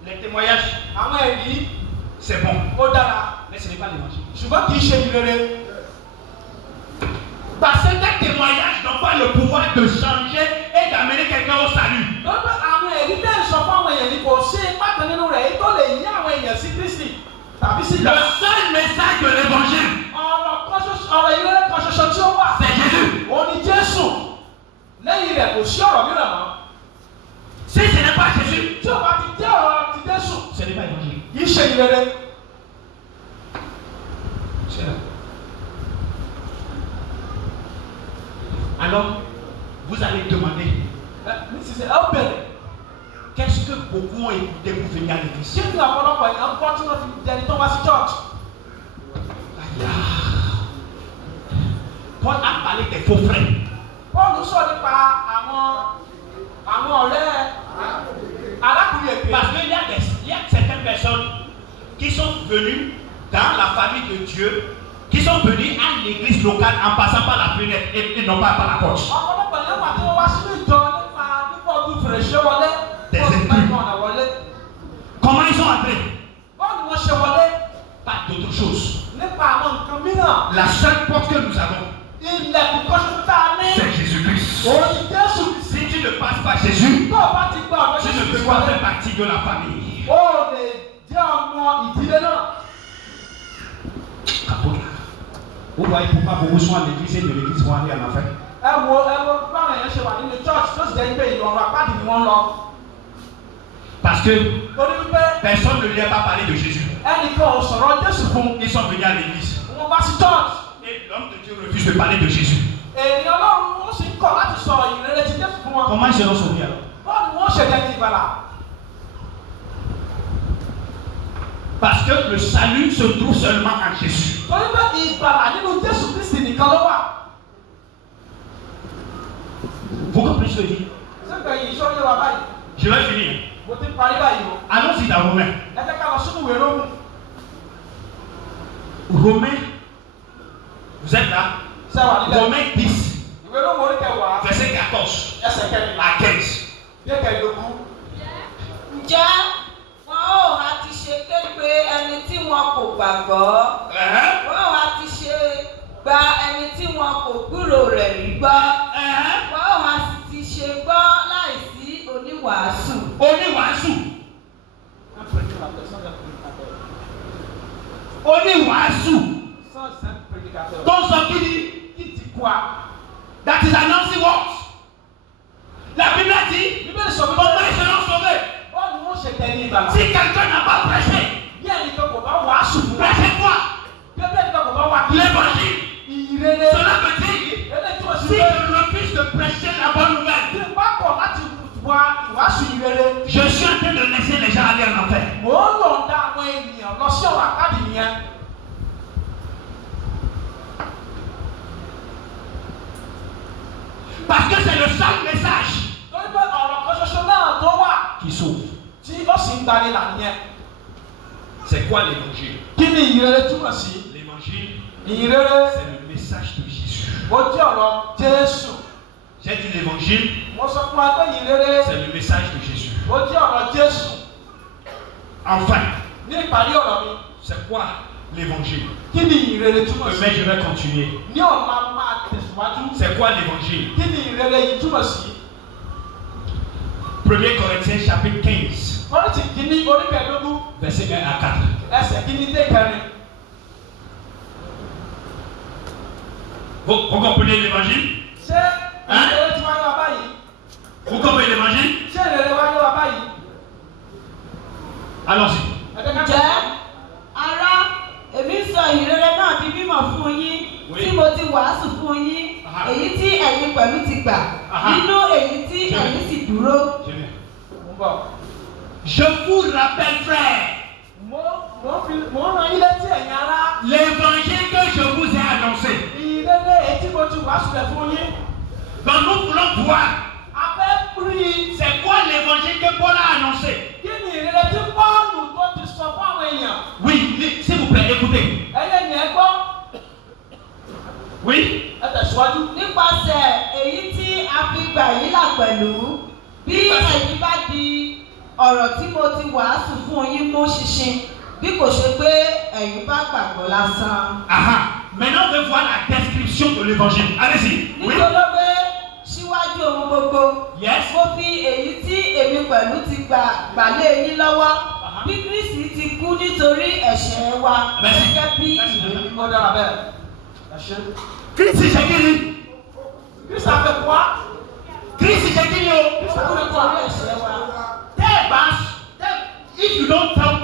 Les témoignages, àwọn ẹ̀rí c'est bon. ó dára. Mais ce n'est pas l'évangile. ṣùgbọ́n kì í ṣe ìrere. Parce que tes témoignages n'ont pas le pouvoir de changer et d'amener quelqu'un au salut. lọ́dọ̀ àwọn ẹ̀rí tẹ́ ń sọ fún àwọn èèyàn ni kò sí ipá kan nínú rẹ̀ èyí tó lè yí àwọn èèyàn sí Kristi tàbí sí Le seul message de l'évangile, ọ̀rọ̀ ìrere kan ṣoṣo tí ó wà. c'est Jésus. ó ní Jésù. lẹ́yìn rẹ̀ kò sí ọ̀rọ̀ mìíràn mọ́. Si ce n'est pas Jésus, tí o bá ti jẹ́ ọ̀rọ̀ ti Jésù. ce n'est pas l'évangile. kì í ṣe ìrere. C'est là. Alors, vous allez demander, nísinsìnyí ẹ ó bẹ̀rẹ̀. qu'est-ce que beaucoup ont écouté pour venir à l'église? kí ni ọ̀pọ̀lọpọ̀ èèyàn ń bọ́ tí wọ́n fi dẹni tó wá sí church. Paul a parlé des faux frères. Paul sọ nípa àwọn ọ̀rẹ́ arákùnrin èpè. Parce qu'il y a certaines personnes qui sont venues dans la famille de Dieu, qui sont venues à l'église locale en passant par la fenêtre et non pas par la porte. ọ̀pọ̀lọpọ̀ èèyàn wà tí wọ́n wá sínú ìjọ nípa ọdún fèrèsé wọlé. Des wọ́n ti bá esprits. ìmọ̀ ọ̀nà wọlé. Comment ils sont entrés? báwo ni wọ́n ṣe wọlé. Pas d'autre chose. nípa àwọn nǹkan mìíràn. La seule porte que nous avons, ilẹ̀kùn kan ṣoṣo tá a ní. c'est Jésus-Christ. òun ni Jésù. Si tu ne passe pas Jésus, Tó o bá ti gba ọ̀dọ̀ tu ne peux pas faire partie de la famille. O lè jẹ́ ọmọ ìdílé náà. Vous voyez pourquoi beaucoup sont à l'église et de l'église vont aller en enfer. Ẹ wo báwọn èèyàn ṣe wà nínú church tó sì jẹ́ pé ìrọ̀rùn apáàdì ni wọ́n lọ. Parce que Torí wípé personne ne lui a pas parlé de Jésus. ẹnìkan ò sọ̀rọ̀ Jésù fún. Ils sont venus à l'église. Wọ́n wá sí church. Et l'homme de Dieu refuse de parler de Jésus. Ènìyàn Ọlọ́run ó sì ń kọ̀ láti sọ̀rọ̀ ìrere ti Jésù fún wọn. Comment ils seront sauvés alors? Báwo ni wọ́n ṣe jẹ́ ti ìgbàlà? Parce que le salut se trouve seulement en Jésus. Torí pé ìgbàlà nínú Jésù Kristi nìkan ló wà. Vous comprenez ce que je dis? Sẹ́gbẹ̀ yìí sọ́yẹ́ wa báyìí. Je vais finir. Mo ti parí báyìí o. Allons-y dans Romains. Ẹ jẹ́ ká lọ sínú ìwé Rómù. Romains, vous êtes là? Ṣé wà níbẹ̀? Romains 10, Ìwé Rómù orí kẹwàá. verset 14 Ẹsẹ̀ kẹrìnlá. à 15. Dé kẹrìndínlógún. Ǹjẹ́ wọn ó ha ti ṣe képe ẹni tí wọn kò gbàgbọ́? Wọn ó ha ti ṣe gba ẹni tí wọn kò gbúrò rẹ̀ rí gbọ́? Wọn ó ha sì ti ṣe gbọ́ láìsí oníwàásù? Oníwàásù. Oníwàásù. Tó ń sọ kí ni? That is announcing what? La Bible dit, Bíbélì sọ comment wípé ils seront sauvés? bọ́ọ̀lù ni wọ́n ṣe tẹ̀lé ìgbàlà. Si quelqu'un n'a pas prêché, Bí ẹnìkan kò bá wàásù fún wa. prêchez quoi? Bí ẹnìkan kò bá wà kí. L'évangile. Ìrere. Cela veut dire, Eléyìí túmọ̀ sí si pé je refuse de prêcher la bonne tí nouvelle, n bá kọ̀ láti wá ìwàásù ìrere. je suis en train de laisser les gens aller en enfer. Mò ń yọ̀ǹda àwọn ènìyàn lọ sí ọ̀rọ̀ àpáàdì nìyẹn. Parce que c'est le seul message Torí pé ọ̀rọ̀ kan ṣoṣo náà tó wà qui sauve. tí ó sì ń gbani là nìyẹn. C'est quoi l'évangile? Kí ni ìrere túmọ̀ sí? L'évangile, Ìrere c'est le message de Jésus. ó jẹ́ ọ̀rọ̀ Jésù. J'ai dit l'évangile, Mo sọ fún wa pé ìrere c'est le message de Jésus. ó jẹ́ ọ̀rọ̀ Jésù. Enfin, Ní ìparí ọ̀rọ̀ mi, c'est quoi l'évangile? kí ni ìrere túmọ̀ Mais sí? je vais continuer. Ní ọ̀la máa tẹ̀síwájú. C'est quoi l'évangile? Kí ni ìrere yìí túmọ̀ sí? 1 Corinthiens chapitre 15, Kọ́rìntì kìíní orí kẹẹ̀ẹ́dógún verset 1 à 4. ẹsẹ̀ kìíní dé kẹrin. Vous comprenez l'évangile? Ṣé ìrere ti wáyé wa báyìí? Vous comprenez l'évangile? Ṣé ìrere wáyé wa báyìí? Allons-y. Ǹjẹ́ ará èmi ń sọ ìrere náà di mímọ̀ fún yín tí mo ti wàásù fún yín èyí tí ẹ̀yin pẹ̀lú ti gbà nínú èyí tí ẹ̀yin sì dúró. Je viens. Mo ń bọ̀. Je vous rappelle, frère, Mo ń ran yín létí ẹ̀yin ará. l'évangile que je vous ai annoncé. Ìrere èyí tí mo ti wàásù rẹ̀ fún yín. Donc nous voulons voir, A fẹ́ rí c'est quoi l'évangile que Paul a annoncé. kí ni ìrere tí Pọ́ọ̀lù tó ti sọ fún àwọn èèyàn. Oui, s'il vous plaît, écoutez. Ẹyẹ ni ẹ gbọ́. Oui, Ẹ tẹ̀síwájú. Nípasẹ̀ èyí tí a fi gbà yín là pẹ̀lú bí ẹ̀yin bá di ọ̀rọ̀ tí mo ti wàásù fún yín mú ṣinṣin bí kò ṣe pé ẹ̀yin bá gbàgbọ́ lásán. Maintenant, on veut voir la description de l'évangile. Allez-y. Oui. Nítorí pé síwájú ohun gbogbo Yes. mo fi èyí tí èmi pẹ̀lú ti gbà lé yín lọ́wọ́ bí Kristi ti kú nítorí ẹ̀ṣẹ̀ wa Merci. gẹ́gẹ́ bí Merci. ìwé mímọ́. Ó dára bẹ́ẹ̀. Ẹ ṣé. Christ c'est qui? Kristi a fait quoi? Christ c'est qui? Kristi a fait quoi? Nítorí ẹ̀ṣẹ̀ wa. If you don't tell